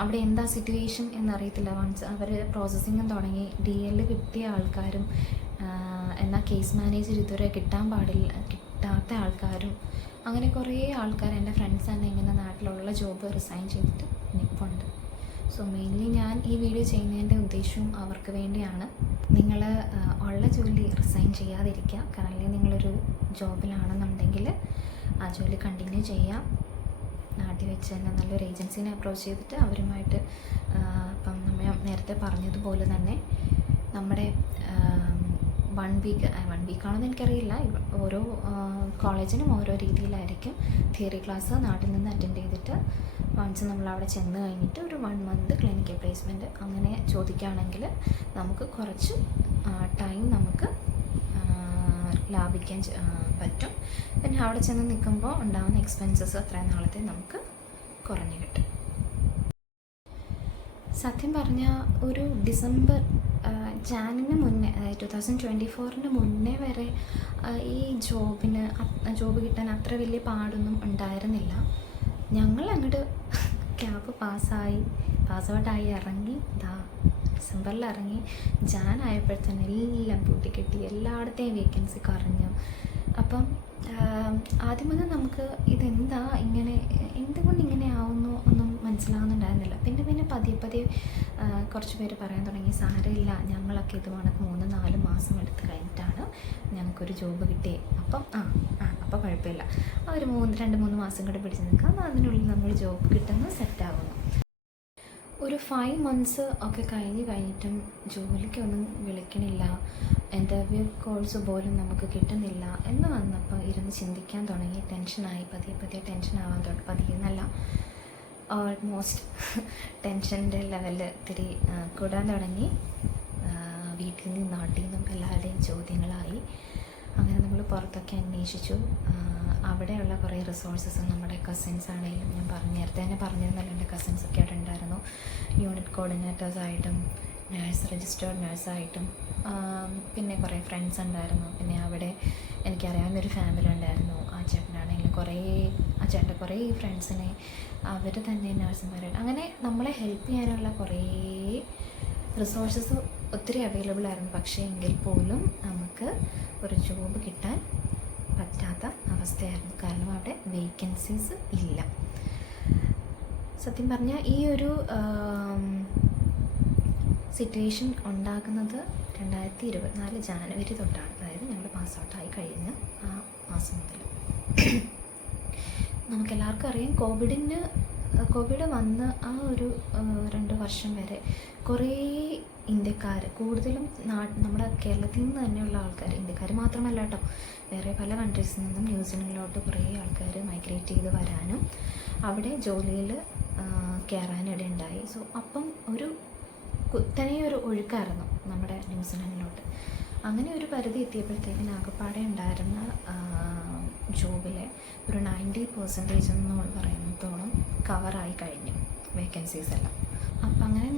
അവിടെ എന്താ സിറ്റുവേഷൻ എന്നറിയത്തില്ല. വൺസ് അവർ പ്രോസസ്സിങ്ങും തുടങ്ങി, DL കിട്ടിയ ആൾക്കാരും എന്നാൽ കേസ് മാനേജർ ഇതുവരെ കിട്ടാത്ത ആൾക്കാരും, അങ്ങനെ കുറേ ആൾക്കാർ എൻ്റെ ഫ്രണ്ട്സ് തന്നെ ഇങ്ങനെ നാട്ടിലുള്ള ജോബ് റിസൈൻ ചെയ്തിട്ട് നിൽപ്പുണ്ട്. സോ മെയിൻലി ഞാൻ ഈ വീഡിയോ ചെയ്യുന്നതിൻ്റെ ഉദ്ദേശവും അവർക്ക് വേണ്ടിയാണ്. നിങ്ങൾ ഉള്ള ജോലി റിസൈൻ ചെയ്യാതിരിക്കുക. കാരണം നിങ്ങളൊരു ജോബിലാണെന്നുണ്ടെങ്കിൽ ആ ജോലി കണ്ടിന്യൂ ചെയ്യാം. നാട്ടിൽ വെച്ച് തന്നെ നല്ലൊരു ഏജൻസീനെ അപ്രോച്ച് ചെയ്തിട്ട് അവരുമായിട്ട് ഇപ്പം നമ്മൾ നേരത്തെ പറഞ്ഞതുപോലെ തന്നെ നമ്മുടെ 1 വീക്കാണെന്ന് എനിക്കറിയില്ല, ഓരോ കോളേജിനും ഓരോ രീതിയിലായിരിക്കും. തിയറി ക്ലാസ് നാട്ടിൽ നിന്ന് അറ്റൻഡ് ചെയ്തിട്ട് വൺസ് നമ്മളവിടെ ചെന്ന് കഴിഞ്ഞിട്ട് ഒരു 1 മന്ത് ക്ലിനിക്കൽ പ്ലേസ്മെൻറ്റ് അങ്ങനെ ചോദിക്കുകയാണെങ്കിൽ നമുക്ക് കുറച്ച് ടൈം നമുക്ക് ലാഭിക്കാൻ പറ്റും. പിന്നെ അവിടെ ചെന്ന് നിൽക്കുമ്പോൾ ഉണ്ടാകുന്ന എക്സ്പെൻസസ് അത്രയും നാളത്തെ നമുക്ക് കുറഞ്ഞു കിട്ടും. സത്യം പറഞ്ഞാൽ ഒരു ഡിസംബർ ജാനിന് മുന്നേ, അതായത് 2024 മുന്നേ വരെ ഈ ജോബ് കിട്ടാൻ അത്ര വലിയ പാടൊന്നും ഉണ്ടായിരുന്നില്ല. ഞങ്ങൾ അങ്ങോട്ട് ക്യാപ്പ് പാസ്ഔട്ടായി ഇറങ്ങി, ഡിസംബറിൽ ഇറങ്ങി, ജാൻ ആയപ്പോഴത്തന്നെ എല്ലാം പൂട്ടിക്കെട്ടി, എല്ലായിടത്തെയും വേക്കൻസി കുറഞ്ഞു. അപ്പം ആദ്യമൊന്നും നമുക്ക് ഇതെന്താ ഇങ്ങനെ, എന്തുകൊണ്ട് ഇങ്ങനെ ആവുന്നു ഒന്നും മനസ്സിലാവുന്നുണ്ടായിരുന്നില്ല. പിന്നെ പതിയെ കുറച്ച് പേര് പറയാൻ തുടങ്ങി, സാരമില്ല, ഞങ്ങളൊക്കെ ഇത് കണക്ക് 3-4 മാസം എടുത്ത് കഴിഞ്ഞിട്ടാണ് ഞങ്ങൾക്കൊരു ജോബ് കിട്ടിയേ, അപ്പം അപ്പോൾ കുഴപ്പമില്ല, ആ ഒരു 2-3 മാസം കൂടെ പിടിച്ച് നിൽക്കാം, അതിനുള്ളിൽ നമ്മൾ ജോബ് കിട്ടുന്നു, സെറ്റാകുന്നു. ഒരു 5 മന്ത്സ് ഒക്കെ കഴിഞ്ഞിട്ടും ജോലിക്കൊന്നും വിളിക്കണില്ല, ഇൻ്റർവ്യൂ കോൾസ് പോലും നമുക്ക് കിട്ടുന്നില്ല എന്ന് വന്നപ്പോൾ ഇരുന്ന് ചിന്തിക്കാൻ തുടങ്ങി. ടെൻഷനായി, പതിയെ ടെൻഷനാവാൻ തുടങ്ങി. പതിയെ എന്നല്ല, ഓൾമോസ്റ്റ് ടെൻഷൻ്റെ ലെവല് ഇത്തിരി കൂടാൻ തുടങ്ങി. വീട്ടിൽ നിന്നും നാട്ടിൽ നിന്നും എല്ലാവരുടെയും ചോദ്യങ്ങളായി. അങ്ങനെ നമ്മൾ പുറത്തൊക്കെ അന്വേഷിച്ചു. അവിടെയുള്ള കുറേ റിസോഴ്സസ് നമ്മുടെ കസിൻസ് ആണെങ്കിലും, ഞാൻ നേരത്തെ തന്നെ പറഞ്ഞിരുന്നല്ലോ, എൻ്റെ കസിൻസൊക്കെ അവിടെ ഉണ്ടായിരുന്നു. യൂണിറ്റ് കോർഡിനേറ്റേഴ്സായിട്ടും രജിസ്റ്റേർഡ് നഴ്സായിട്ടും പിന്നെ കുറേ ഫ്രണ്ട്സ് ഉണ്ടായിരുന്നു. പിന്നെ അവിടെ എനിക്കറിയാവുന്നൊരു ഫാമിലി ഉണ്ടായിരുന്നു. ആ ചേട്ടനാണെങ്കിലും ആ ചേട്ടൻ്റെ കുറേ ഫ്രണ്ട്സിനെ അവർ തന്നെ നഴ്സുമാരായിട്ട് അങ്ങനെ നമ്മളെ ഹെൽപ്പ് ചെയ്യാനുള്ള കുറേ റിസോഴ്സസ് ഒത്തിരി അവൈലബിൾ ആയിരുന്നു. പക്ഷേ എങ്കിൽ പോലും നമുക്ക് ഒരു ജോബ് കിട്ടാൻ പറ്റാത്ത അവസ്ഥയായിരുന്നു. കാരണം അവിടെ വേക്കൻസീസ് ഇല്ല. സത്യം പറഞ്ഞാൽ ഈ ഒരു സിറ്റുവേഷൻ ഉണ്ടാകുന്നത് 2024 ജാനുവരി തൊട്ടാണ്. അതായത് ഞങ്ങൾ പാസ് ഔട്ടായി കഴിഞ്ഞ ആ മാസം മുതൽ. നമുക്കെല്ലാവർക്കും അറിയാം, കോവിഡ് വന്ന് ആ ഒരു 2 വർഷം വരെ കുറേ ഇന്ത്യക്കാർ, കൂടുതലും നമ്മുടെ കേരളത്തിൽ നിന്ന് തന്നെയുള്ള ആൾക്കാർ, ഇന്ത്യക്കാർ മാത്രമല്ല കേട്ടോ, വേറെ പല കൺട്രീസിൽ നിന്നും ന്യൂസിലൻഡിലോട്ട് കുറേ ആൾക്കാർ മൈഗ്രേറ്റ് ചെയ്ത് വരാനും അവിടെ ജോലിയിൽ കയറാനിടയുണ്ടായി. സോ അപ്പം ഒരു കുത്തനെയൊരു ഒഴുക്കായിരുന്നു നമ്മുടെ ന്യൂസിലൻഡിലോട്ട്. അങ്ങനെ ഒരു പരിധി എത്തിയപ്പോഴത്തേക്കിന് ആകപ്പാടെ ഉണ്ടായിരുന്ന ജോബിലെ ഒരു 90% എന്ന് പറയുന്നതോളം കവറായി കഴിഞ്ഞു വേക്കൻസീസ് എല്ലാം. അപ്പം അങ്ങനെ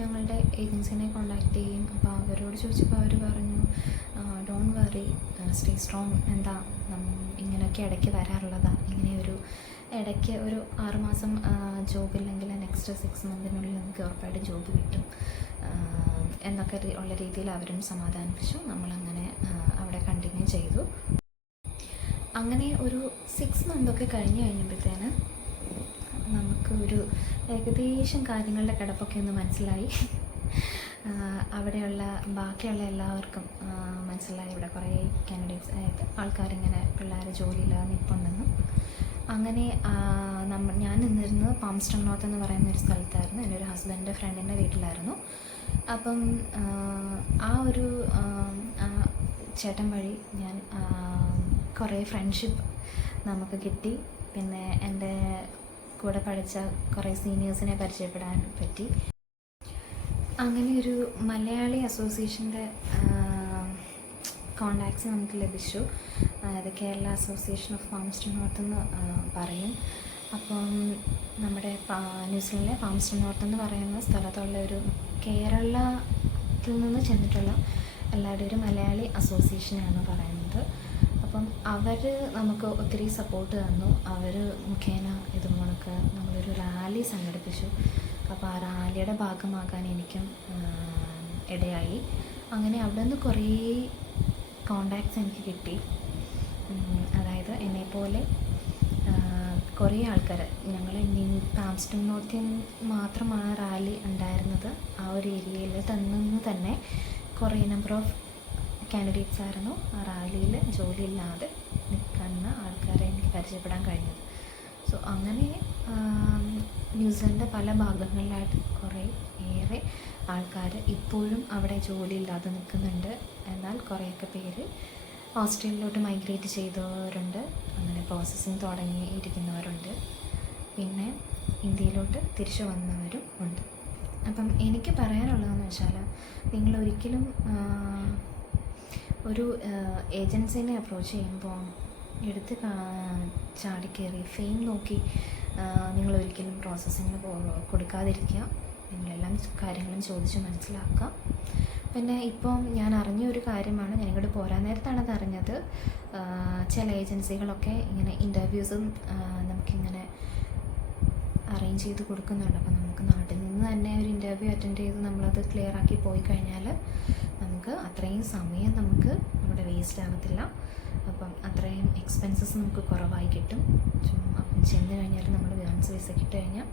ഞങ്ങളുടെ ഏജൻസിനെ കോണ്ടാക്ട് ചെയ്യും. അപ്പോൾ അവരോട് ചോദിച്ചപ്പോൾ അവർ പറഞ്ഞു, ഡോണ്ട് വറി, സ്റ്റേ സ്ട്രോങ്, എന്താ ഇങ്ങനെയൊക്കെ ഇടയ്ക്ക് വരാറുള്ളതാണ്, ഇങ്ങനെ ഇടയ്ക്ക് ഒരു 6 മാസം ജോബില്ലെങ്കിൽ നെക്സ്റ്റ് 6 മന്തിനുള്ളിൽ നമുക്ക് ഉറപ്പായിട്ട് ജോബ് കിട്ടും എന്നൊക്കെ ഉള്ള രീതിയിൽ അവരും സമാധാനിപ്പിച്ചു. നമ്മളങ്ങനെ അവിടെ കണ്ടിന്യൂ ചെയ്തു. അങ്ങനെ ഒരു 6 മന്തൊക്കെ കഴിഞ്ഞപ്പോഴത്തേന് നമുക്ക് ഒരു ഏകദേശം കാര്യങ്ങളുടെ കിടപ്പൊക്കെ ഒന്ന് മനസ്സിലായി. അവിടെയുള്ള ബാക്കിയുള്ള എല്ലാവർക്കും മനസ്സിലായി, ഇവിടെ കുറേ കാൻഡിഡേറ്റ്സ് ആയിട്ട് ആൾക്കാരിങ്ങനെ പിള്ളേർ ജോലിയില്ലാതെ നിൽപ്പുണ്ടെന്നും. അങ്ങനെ ഞാൻ നിന്നിരുന്നത് പാംസ്റ്റൺ നോർത്ത് എന്ന് പറയുന്നൊരു സ്ഥലത്തായിരുന്നു. എൻ്റെ ഒരു ഹസ്ബൻഡിൻ്റെ ഫ്രണ്ടിൻ്റെ വീട്ടിലായിരുന്നു. അപ്പം ആ ഒരു ചേട്ടൻ വഴി ഞാൻ കുറേ ഫ്രണ്ട്ഷിപ്പ് നമുക്ക് കിട്ടി. പിന്നെ എൻ്റെ കൂടെ പഠിച്ച കുറേ സീനിയേഴ്സിനെ പരിചയപ്പെടാൻ പറ്റി. അങ്ങനെ ഒരു മലയാളി അസോസിയേഷൻ്റെ കോണ്ടാക്ട്സ് നമുക്ക് ലഭിച്ചു. അതായത് കേരള അസോസിയേഷൻ ഓഫ് പാംസ്റ്റൺ നോർത്ത് എന്ന് പറയും. അപ്പം നമ്മുടെ ന്യൂസിലൻഡിലെ പാംസ്റ്റൺ നോർത്ത് എന്ന് പറയുന്ന സ്ഥലത്തുള്ള ഒരു കേരളത്തിൽ നിന്ന് ചെന്നിട്ടുള്ള എല്ലാവരും ഒരു മലയാളി അസോസിയേഷനാണ് പറയുന്നത്. അപ്പം അവർ നമുക്ക് ഒത്തിരി സപ്പോർട്ട് തന്നു. അവർ മുഖേന ഇത് കണക്ക് നമ്മളൊരു റാലി സംഘടിപ്പിച്ചു. അപ്പോൾ ആ റാലിയുടെ ഭാഗമാകാൻ എനിക്കും ഇടയായി. അങ്ങനെ അവിടെ നിന്ന് കുറേ കോണ്ടാക്ട്സ് എനിക്ക് കിട്ടി. അതായത് എന്നെപ്പോലെ കുറേ ആൾക്കാർ, ഞങ്ങൾ പാംസ്റ്റൺ നോർത്തിൽ മാത്രമാണ് റാലി ഉണ്ടായിരുന്നത്. ആ ഒരു ഏരിയയിൽ തന്നെ കുറേ നമ്പർ ഓഫ് കാൻഡിഡേറ്റ്സ് ആയിരുന്നു ആ റാലിയിൽ ജോലിയില്ലാതെ നിൽക്കുന്ന ആൾക്കാരെ എനിക്ക് പരിചയപ്പെടാൻ കഴിഞ്ഞത്. സോ അങ്ങനെ ന്യൂസിലൻഡിൻ്റെ പല ഭാഗങ്ങളിലായിട്ട് ഏറെ ആൾക്കാർ ഇപ്പോഴും അവിടെ ജോലിയില്ലാതെ നിൽക്കുന്നുണ്ട്. എന്നാൽ കുറേയൊക്കെ പേര് ഓസ്ട്രേലിയയിലോട്ട് മൈഗ്രേറ്റ് ചെയ്തവരുണ്ട്, അങ്ങനെ പ്രോസസ്സിങ് തുടങ്ങിയിരിക്കുന്നവരുണ്ട്, പിന്നെ ഇന്ത്യയിലോട്ട് തിരിച്ചു വന്നവരും ഉണ്ട്. അപ്പം എനിക്ക് പറയാനുള്ളതെന്ന് വെച്ചാൽ, നിങ്ങളൊരിക്കലും ഒരു ഏജൻസിനെ അപ്രോച്ച് ചെയ്യുമ്പോൾ എടുത്ത് ചാടിക്കയറി ഫെയിം നോക്കി നിങ്ങളൊരിക്കലും പ്രോസസ്സിങ്ങിന് കൊടുക്കാതിരിക്കുക. നിങ്ങളെല്ലാം കാര്യങ്ങളും ചോദിച്ച് മനസ്സിലാക്കുക. പിന്നെ ഇപ്പം ഞാൻ അറിഞ്ഞ ഒരു കാര്യമാണ്, ഞാനിങ്ങോട്ട് പോരാൻ നേരത്താണ് അതറിഞ്ഞത്, ചില ഏജൻസികളൊക്കെ ഇങ്ങനെ ഇൻ്റർവ്യൂസും നമുക്കിങ്ങനെ അറേഞ്ച് ചെയ്ത് കൊടുക്കുന്നുണ്ട്. അപ്പം നമുക്ക് നാട്ടിൽ നിന്ന് തന്നെ ഒരു ഇൻ്റർവ്യൂ അറ്റൻഡ് ചെയ്ത് നമ്മളത് ക്ലിയർ ആക്കി പോയി കഴിഞ്ഞാൽ നമുക്ക് അത്രയും സമയം നമ്മുടെ വേസ്റ്റ് ആകത്തില്ല. അപ്പം അത്രയും എക്സ്പെൻസസ് നമുക്ക് കുറവായി കിട്ടും. അപ്പം ചെന്ന് കഴിഞ്ഞാൽ നമ്മൾ വിസ കിട്ടിക്കഴിഞ്ഞാൽ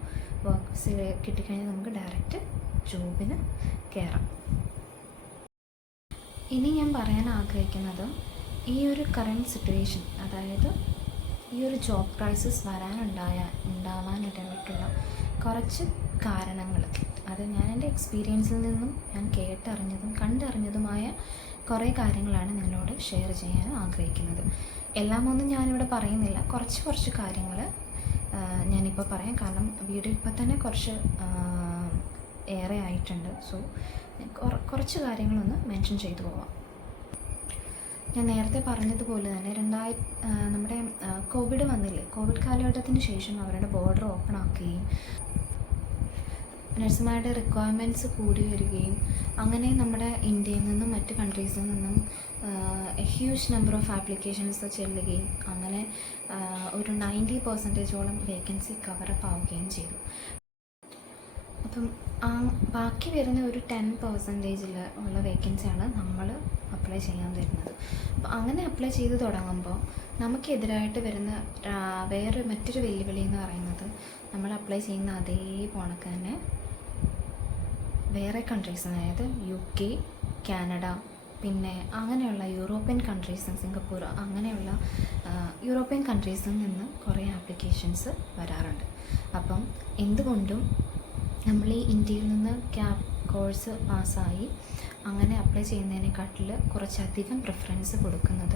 വർക്ക് വിസ കിട്ടിക്കഴിഞ്ഞാൽ നമുക്ക് ഡയറക്റ്റ് ജോബിന് കയറാം. ഇനി ഞാൻ പറയാൻ ആഗ്രഹിക്കുന്നത്, ഈ ഒരു കറണ്ട് സിറ്റുവേഷൻ, അതായത് ഈ ഒരു ജോബ് ക്രൈസിസ് ഉണ്ടാവാനിടയായിട്ടുള്ള കുറച്ച് കാരണങ്ങൾ, അത് ഞാൻ എൻ്റെ എക്സ്പീരിയൻസിൽ നിന്നും ഞാൻ കേട്ടറിഞ്ഞതും കണ്ടറിഞ്ഞതുമായ കുറേ കാര്യങ്ങളാണ് നിങ്ങളോട് ഷെയർ ചെയ്യാൻ ആഗ്രഹിക്കുന്നത്. എല്ലാം ഒന്നും ഞാനിവിടെ പറയുന്നില്ല, കുറച്ച് കാര്യങ്ങൾ ഞാനിപ്പോൾ പറയാം. കാരണം വീഡിയോ ഇപ്പോൾ തന്നെ കുറച്ച് ഏറെ ആയിട്ടുണ്ട്. സോ കുറച്ച് കാര്യങ്ങളൊന്ന് മെൻഷൻ ചെയ്തു പോവാം. ഞാൻ നേരത്തെ പറഞ്ഞതുപോലെ തന്നെ നമ്മുടെ കോവിഡ് വന്നില്ലേ, കോവിഡ് കാലഘട്ടത്തിന് ശേഷം അവരുടെ ബോർഡർ ഓപ്പൺ ആക്കുകയും നഴ്സുമാരുടെ റിക്വയർമെൻറ്റ്സ് കൂടി വരികയും അങ്ങനെ നമ്മുടെ ഇന്ത്യയിൽ നിന്നും മറ്റ് കൺട്രീസിൽ നിന്നും ഹ്യൂജ് നമ്പർ ഓഫ് ആപ്ലിക്കേഷൻസ് ചെല്ലുകയും അങ്ങനെ ഒരു 90% വേക്കൻസി കവറപ്പ് ആവുകയും ചെയ്തു. അപ്പം ബാക്കി വരുന്ന ഒരു 10% ഉള്ള വേക്കൻസിയാണ് നമ്മൾ അപ്ലൈ ചെയ്യാൻ വരുന്നത്. അപ്പോൾ അങ്ങനെ അപ്ലൈ ചെയ്ത് തുടങ്ങുമ്പോൾ നമുക്കെതിരായിട്ട് വരുന്ന മറ്റൊരു വെല്ലുവിളി എന്ന് പറയുന്നത്, നമ്മൾ അപ്ലൈ ചെയ്യുന്ന അതേ പോണക്ക് തന്നെ വേറെ കൺട്രീസ്, അതായത് UK, കാനഡ, പിന്നെ അങ്ങനെയുള്ള യൂറോപ്യൻ കൺട്രീസ്, സിംഗപ്പൂർ, അങ്ങനെയുള്ള യൂറോപ്യൻ കൺട്രീസിൽ നിന്ന് കുറേ ആപ്ലിക്കേഷൻസ് വരാറുണ്ട്. അപ്പം എന്തുകൊണ്ടും നമ്മൾ ഈ ഇന്ത്യയിൽ നിന്ന് കോഴ്സ് പാസ്സായി അങ്ങനെ അപ്ലൈ ചെയ്യുന്നതിനെക്കാട്ടിൽ കുറച്ചധികം പ്രിഫറൻസ് കൊടുക്കുന്നത്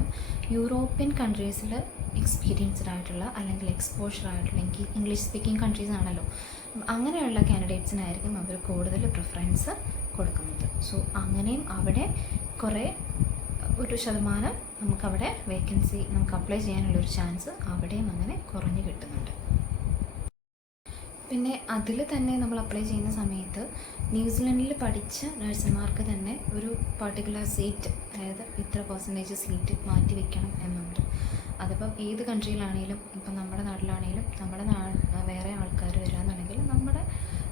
യൂറോപ്യൻ കൺട്രീസിൽ എക്സ്പീരിയൻസ്ഡ് ആയിട്ടുള്ള അല്ലെങ്കിൽ എക്സ്പോഷർ ആയിട്ടുള്ള ഇംഗ്ലീഷ് സ്പീക്കിംഗ് കൺട്രീസ് ആണല്ലോ, അങ്ങനെയുള്ള കാൻഡിഡേറ്റ്സിനായിരിക്കും അവർ കൂടുതൽ പ്രിഫറൻസ് കൊടുക്കുന്നത്. സോ അങ്ങനെയും അവിടെ ഒരു ശതമാനം നമുക്കവിടെ വേക്കൻസി നമുക്ക് അപ്ലൈ ചെയ്യാനുള്ളൊരു ചാൻസ് അവിടെയും അങ്ങനെ കുറഞ്ഞു കിട്ടുന്നുണ്ട്. പിന്നെ അതിൽ തന്നെ നമ്മൾ അപ്ലൈ ചെയ്യുന്ന സമയത്ത് ന്യൂസിലൻഡിൽ പഠിച്ച നഴ്സുമാർക്ക് തന്നെ ഒരു പർട്ടിക്കുലർ സീറ്റ്, അതായത് ഇത്ര % സീറ്റ് മാറ്റി വയ്ക്കണം എന്നുണ്ട്. അതിപ്പം ഏത് കൺട്രിയിലാണെങ്കിലും, ഇപ്പം നമ്മുടെ നാട്ടിലാണെങ്കിലും, വേറെ ആൾക്കാർ വരികയാണെന്നുണ്ടെങ്കിൽ നമ്മുടെ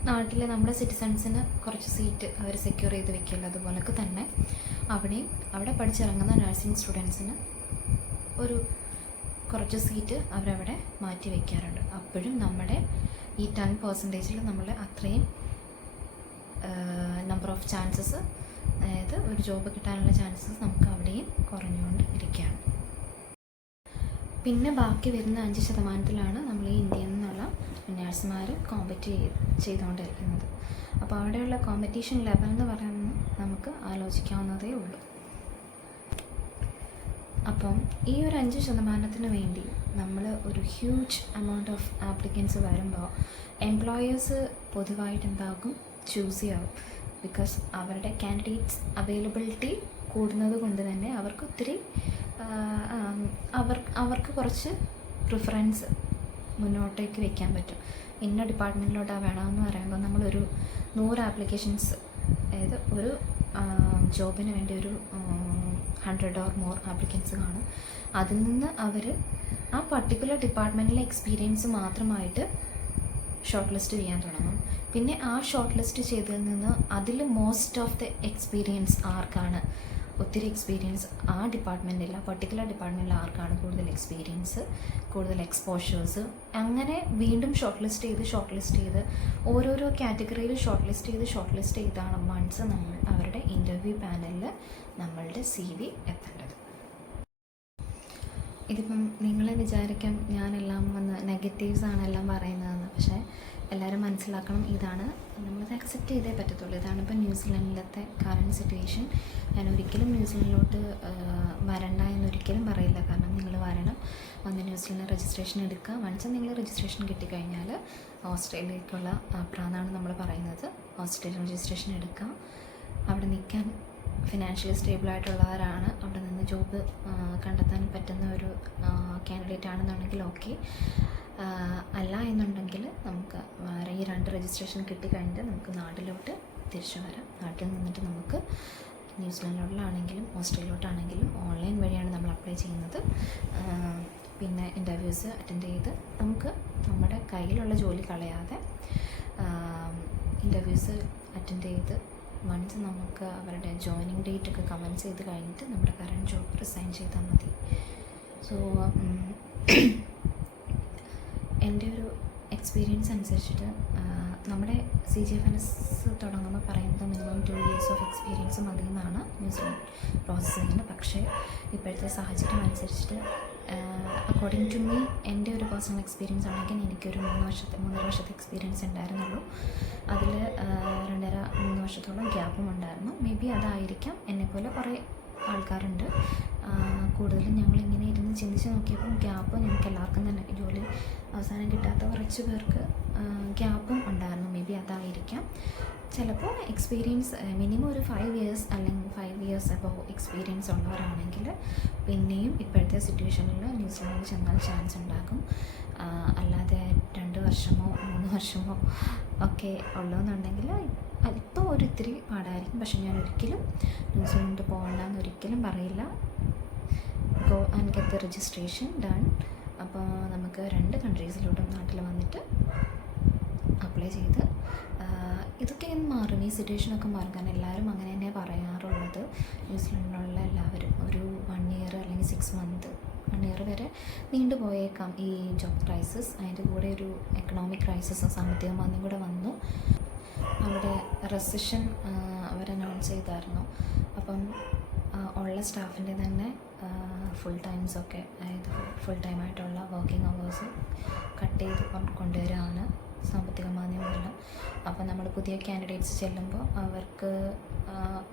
നാട്ടിൽ നമ്മുടെ സിറ്റിസൺസിന് കുറച്ച് സീറ്റ് അവർ സെക്യൂർ ചെയ്ത് വെക്കില്ല. അതുപോലൊക്കെ തന്നെ അവിടെ പഠിച്ചിറങ്ങുന്ന നഴ്സിംഗ് സ്റ്റുഡൻസിന് കുറച്ച് സീറ്റ് അവരവിടെ മാറ്റി വയ്ക്കാറുണ്ട്. അപ്പോഴും നമ്മുടെ ഈ 10% നമ്മൾ അത്രയും നമ്പർ ഓഫ് ചാൻസസ്, അതായത് ഒരു ജോബ് കിട്ടാനുള്ള ചാൻസസ് നമുക്ക് അവിടെയും കുറഞ്ഞുകൊണ്ട് ഇരിക്കുകയാണ്. പിന്നെ ബാക്കി വരുന്ന 5% നമ്മൾ ഈ ഇന്ത്യയിൽ നിന്നുള്ള നഴ്സുമാർ കോമ്പറ്റ് ചെയ്തുകൊണ്ടിരിക്കുന്നത്. അപ്പോൾ അവിടെയുള്ള കോമ്പറ്റീഷൻ ലെവൽ എന്ന് പറയുന്നത് നമുക്ക് ആലോചിക്കാവുന്നതേ ഉള്ളൂ. അപ്പം ഈ ഒരു 5% വേണ്ടി നമ്മൾ ഒരു ഹ്യൂജ് എമൗണ്ട് ഓഫ് ആപ്ലിക്കൻസ് വരുമ്പോൾ എംപ്ലോയേഴ്സ് പൊതുവായിട്ട് എന്താകും, ചൂസ് ചെയ്യാവും. ബിക്കോസ് അവരുടെ കാൻഡിഡേറ്റ്സ് അവൈലബിലിറ്റി കൂടുന്നത് കൊണ്ട് തന്നെ അവർക്ക് കുറച്ച് പ്രിഫറൻസ് മുന്നോട്ടേക്ക് വയ്ക്കാൻ പറ്റും. ഇന്ന ഡിപ്പാർട്ട്മെൻറ്റിലോട്ടാണ് വേണമെന്ന് പറയുമ്പോൾ നമ്മളൊരു 100 ആപ്ലിക്കേഷൻസ്, അതായത് ഒരു ജോബിന് വേണ്ടി ഒരു 100 or more ആപ്ലിക്കൻസ് കാണും. അതിൽ നിന്ന് അവർ ആ പർട്ടിക്കുലർ ഡിപ്പാർട്ട്മെൻറ്റിലെ എക്സ്പീരിയൻസ് മാത്രമായിട്ട് ഷോർട്ട് ലിസ്റ്റ് ചെയ്യാൻ തുടങ്ങും. പിന്നെ ആ ഷോർട്ട് ലിസ്റ്റ് ചെയ്തതിൽ നിന്ന് അതിൽ മോസ്റ്റ് ഓഫ് ദ എക്സ്പീരിയൻസ് ആർക്കാണ്, ഒത്തിരി എക്സ്പീരിയൻസ് ആ പർട്ടിക്കുലർ ഡിപ്പാർട്ട്മെൻറ്റിൽ ആർക്കാണ് കൂടുതൽ എക്സ്പീരിയൻസ്, കൂടുതൽ എക്സ്പോഷേഴ്സ്, അങ്ങനെ വീണ്ടും ഷോർട്ട് ലിസ്റ്റ് ചെയ്ത് ഓരോരോ കാറ്റഗറിയിൽ ഷോർട്ട് ലിസ്റ്റ് ചെയ്താണ് വൺസ് നമ്മൾ അവരുടെ ഇൻ്റർവ്യൂ പാനലിൽ നമ്മളുടെ CV എത്തേണ്ടത്. ഇതിപ്പം നിങ്ങൾ വിചാരിക്കാം ഞാനെല്ലാം നെഗറ്റീവ്സാണ് എല്ലാം പറയുന്നതെന്ന്. പക്ഷേ എല്ലാവരും മനസ്സിലാക്കണം, ഇതാണ് നമ്മളത് അക്സെപ്റ്റ് ചെയ്തേ പറ്റത്തുള്ളൂ. ഇതാണിപ്പോൾ ന്യൂസിലൻഡിലത്തെ കറണ്ട് സിറ്റുവേഷൻ. ഞാൻ ഒരിക്കലും ന്യൂസിലൻഡിലോട്ട് വരണ്ട എന്നൊരിക്കലും പറയില്ല. കാരണം നിങ്ങൾ വന്ന് ന്യൂസിലൻഡ് രജിസ്ട്രേഷൻ എടുക്കുക. വൺസ് നിങ്ങൾ രജിസ്ട്രേഷൻ കിട്ടിക്കഴിഞ്ഞാൽ ഓസ്ട്രേലിയയിലേക്കുള്ള പ്രാന്നാണ് നമ്മൾ പറയുന്നത്. ഓസ്ട്രേലിയൻ രജിസ്ട്രേഷൻ എടുക്കുക. അവിടെ നിൽക്കാൻ ഫിനാൻഷ്യലി സ്റ്റേബിളായിട്ടുള്ളവരാണ്, അവിടെ നിന്ന് ജോബ് കണ്ടെത്താൻ പറ്റുന്ന ഒരു കാൻഡിഡേറ്റ് ആണെന്നുണ്ടെങ്കിൽ ഓക്കെ. അല്ല എന്നുണ്ടെങ്കിൽ നമുക്ക് വേറെ ഈ 2 രജിസ്ട്രേഷൻ കിട്ടിക്കഴിഞ്ഞിട്ട് നമുക്ക് നാട്ടിലോട്ട് തിരിച്ചു വരാം. നാട്ടിൽ നിന്നിട്ട് നമുക്ക് ന്യൂസിലൻഡിലോട്ടാണെങ്കിലും ഓസ്ട്രേലിയയിലോട്ടാണെങ്കിലും ഓൺലൈൻ വഴിയാണ് നമ്മൾ അപ്ലൈ ചെയ്യുന്നത്. പിന്നെ ഇൻ്റർവ്യൂസ് അറ്റൻഡ് ചെയ്ത് നമുക്ക് നമ്മുടെ കയ്യിലുള്ള ജോലി കളയാതെ ഇൻ്റർവ്യൂസ് അറ്റൻഡ് ചെയ്ത് വൺസ് നമുക്ക് അവരുടെ ജോയിനിങ് ഡേറ്റ് ഒക്കെ കമൻസ് ചെയ്ത് കഴിഞ്ഞിട്ട് നമ്മുടെ കറണ്ട് ജോബ് റിസൈൻ ചെയ്താൽ മതി. സോ എൻ്റെ ഒരു എക്സ്പീരിയൻസ് അനുസരിച്ചിട്ട് നമ്മുടെ CGFNS തുടങ്ങുമ്പോൾ പറയുന്നത് മിനിമം 2 years ഓഫ് എക്സ്പീരിയൻസ് മതി എന്നാണ് ന്യൂസിലൻഡ് പ്രോസസ്സ് ചെയ്യുന്നത്. പക്ഷേ ഇപ്പോഴത്തെ സാഹചര്യം അനുസരിച്ചിട്ട് അക്കോർഡിംഗ് ടു മീ എൻ്റെ ഒരു പേഴ്സണൽ എക്സ്പീരിയൻസ് ആണെങ്കിൽ എനിക്കൊരു 3 വർഷത്തെ എക്സ്പീരിയൻസ് ഉണ്ടായിരുന്നുള്ളൂ. അതിൽ 2.5-3 വർഷത്തോളം ഗ്യാപ്പും ഉണ്ടായിരുന്നു. മേ ബി അതായിരിക്കാം. എന്നെപ്പോലെ കുറേ ആൾക്കാരുണ്ട്. കൂടുതലും ഞങ്ങളിങ്ങനെ ഇരുന്ന് ചിന്തിച്ച് നോക്കിയപ്പോൾ ഗ്യാപ്പ് ഞങ്ങൾക്ക് എല്ലാവർക്കും തന്നെ ജോലി അവസാനം കിട്ടാത്ത കുറച്ച് പേർക്ക് ഗ്യാപ്പും ഉണ്ടായിരുന്നു. മേ ബി അതായിരിക്കാം. ചിലപ്പോൾ എക്സ്പീരിയൻസ് മിനിമം ഒരു 5 ഇയേഴ്സ് അല്ലെങ്കിൽ 5 ഇയേഴ്സ് അബവ് എക്സ്പീരിയൻസ് ഉള്ളവരാണെങ്കിൽ പിന്നെയും ഇപ്പോഴത്തെ സിറ്റുവേഷനിൽ ന്യൂസിലാൻഡിൽ ചെന്നാൽ ചാൻസ് ഉണ്ടാകും. അല്ലാതെ 2 വർഷമോ 3 വർഷമോ ഒക്കെ ഉള്ളതെന്നുണ്ടെങ്കിൽ ഇപ്പോൾ ഒരു ഇത്തിരി പാടായിരിക്കും. പക്ഷെ ഞാൻ ഒരിക്കലും ന്യൂസിലാൻഡ് പോകണ്ടെന്ന് ഒരിക്കലും പറയില്ല. Go and get the registration done. അപ്പോൾ നമുക്ക് 2 കൺട്രീസിലോട്ടും നാട്ടിൽ വന്നിട്ട് അപ്ലൈ ചെയ്ത് ഇതൊക്കെ മാറും. ഈ സിറ്റുവേഷനൊക്കെ മാറും. കാരണം എല്ലാവരും അങ്ങനെ തന്നെ പറയാറുള്ളത്. ന്യൂസിലൻഡിലുള്ള എല്ലാവരും ഒരു 1 ഇയർ അല്ലെങ്കിൽ 6 മന്ത് 1 ഇയർ വരെ നീണ്ടുപോയേക്കാം ഈ ജോബ് ക്രൈസിസ്. അതിൻ്റെ കൂടെ ഒരു എക്കണോമിക് ക്രൈസിസും സാമ്പത്തിക മാന്ദ്യം കൂടെ വന്നു. അവിടെ റെസിഷൻ അവർ അനൗൺസ് ചെയ്തായിരുന്നു. അപ്പം ഉള്ള സ്റ്റാഫിൻ്റെ തന്നെ ഫുൾ ടൈംസൊക്കെ, അതായത് ഫുൾ ടൈമായിട്ടുള്ള വർക്കിംഗ് അവേഴ്സ് കട്ട് ചെയ്ത് കൊണ്ടുവരികയാണ് സാമ്പത്തിക മാന്ദ്യം മൂലം. അപ്പോൾ നമ്മൾ പുതിയ കാൻഡിഡേറ്റ്സ് ചെല്ലുമ്പോൾ അവർക്ക്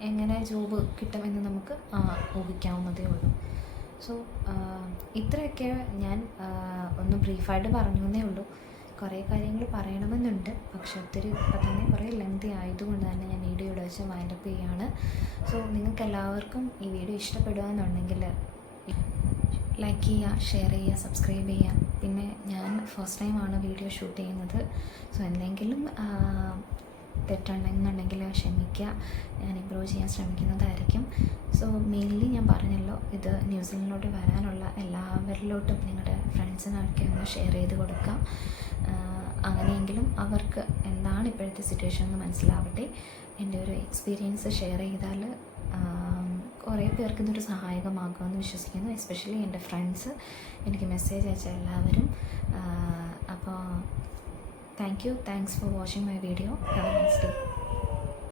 എങ്ങനെ ജോബ് കിട്ടുമെന്ന് നമുക്ക് ഊഹിക്കാവുന്നതേ ഉള്ളൂ. സോ ഇത്രയൊക്കെ ഞാൻ ഒന്ന് ബ്രീഫായിട്ട് പറഞ്ഞു എന്നേ ഉള്ളൂ. കുറേ കാര്യങ്ങൾ പറയണമെന്നുണ്ട്, പക്ഷെ ഒത്തിരി ഇപ്പം തന്നെ കുറേ ലെങ്തി ആയതുകൊണ്ട് തന്നെ ഞാൻ വീഡിയോ ഇവിടെ വെച്ച് വൈൻഡപ്പ് ചെയ്യുകയാണ്. സോ നിങ്ങൾക്ക് എല്ലാവർക്കും ഈ വീഡിയോ ഇഷ്ടപ്പെടുകയെന്നുണ്ടെങ്കിൽ ലൈക്ക് ചെയ്യുക, ഷെയർ ചെയ്യുക, സബ്സ്ക്രൈബ് ചെയ്യുക. പിന്നെ ഞാൻ ഫസ്റ്റ് ടൈമാണ് വീഡിയോ ഷൂട്ട് ചെയ്യുന്നത്. സോ എന്തെങ്കിലും തെറ്റുണ്ടെന്നുണ്ടെങ്കിൽ ക്ഷമിക്കുക. ഞാൻ ഇമ്പ്രൂവ് ചെയ്യാൻ ശ്രമിക്കുന്നതായിരിക്കും. സോ മെയിൻലി ഞാൻ പറഞ്ഞല്ലോ, ഇത് ന്യൂസിലൻഡിലോട്ട് വരാനുള്ള എല്ലാവരിലോട്ടും നിങ്ങളുടെ ഫ്രണ്ട്സിനൊക്കെ ഒന്ന് ഷെയർ ചെയ്ത് കൊടുക്കുക. അങ്ങനെയെങ്കിലും അവർക്ക് എന്താണ് ഇപ്പോഴത്തെ സിറ്റുവേഷൻ എന്ന് മനസ്സിലാവട്ടെ. എൻ്റെ ഒരു എക്സ്പീരിയൻസ് ഷെയർ ചെയ്താൽ കുറേ പേർക്ക് ഇതൊരു സഹായകമാകുമെന്ന് വിശ്വസിക്കുന്നു. എസ്പെഷ്യലി എൻ്റെ ഫ്രണ്ട്സ്, എനിക്ക് മെസ്സേജ് അയച്ച എല്ലാവരും. അപ്പോൾ thanks for watching my video. Have A nice day.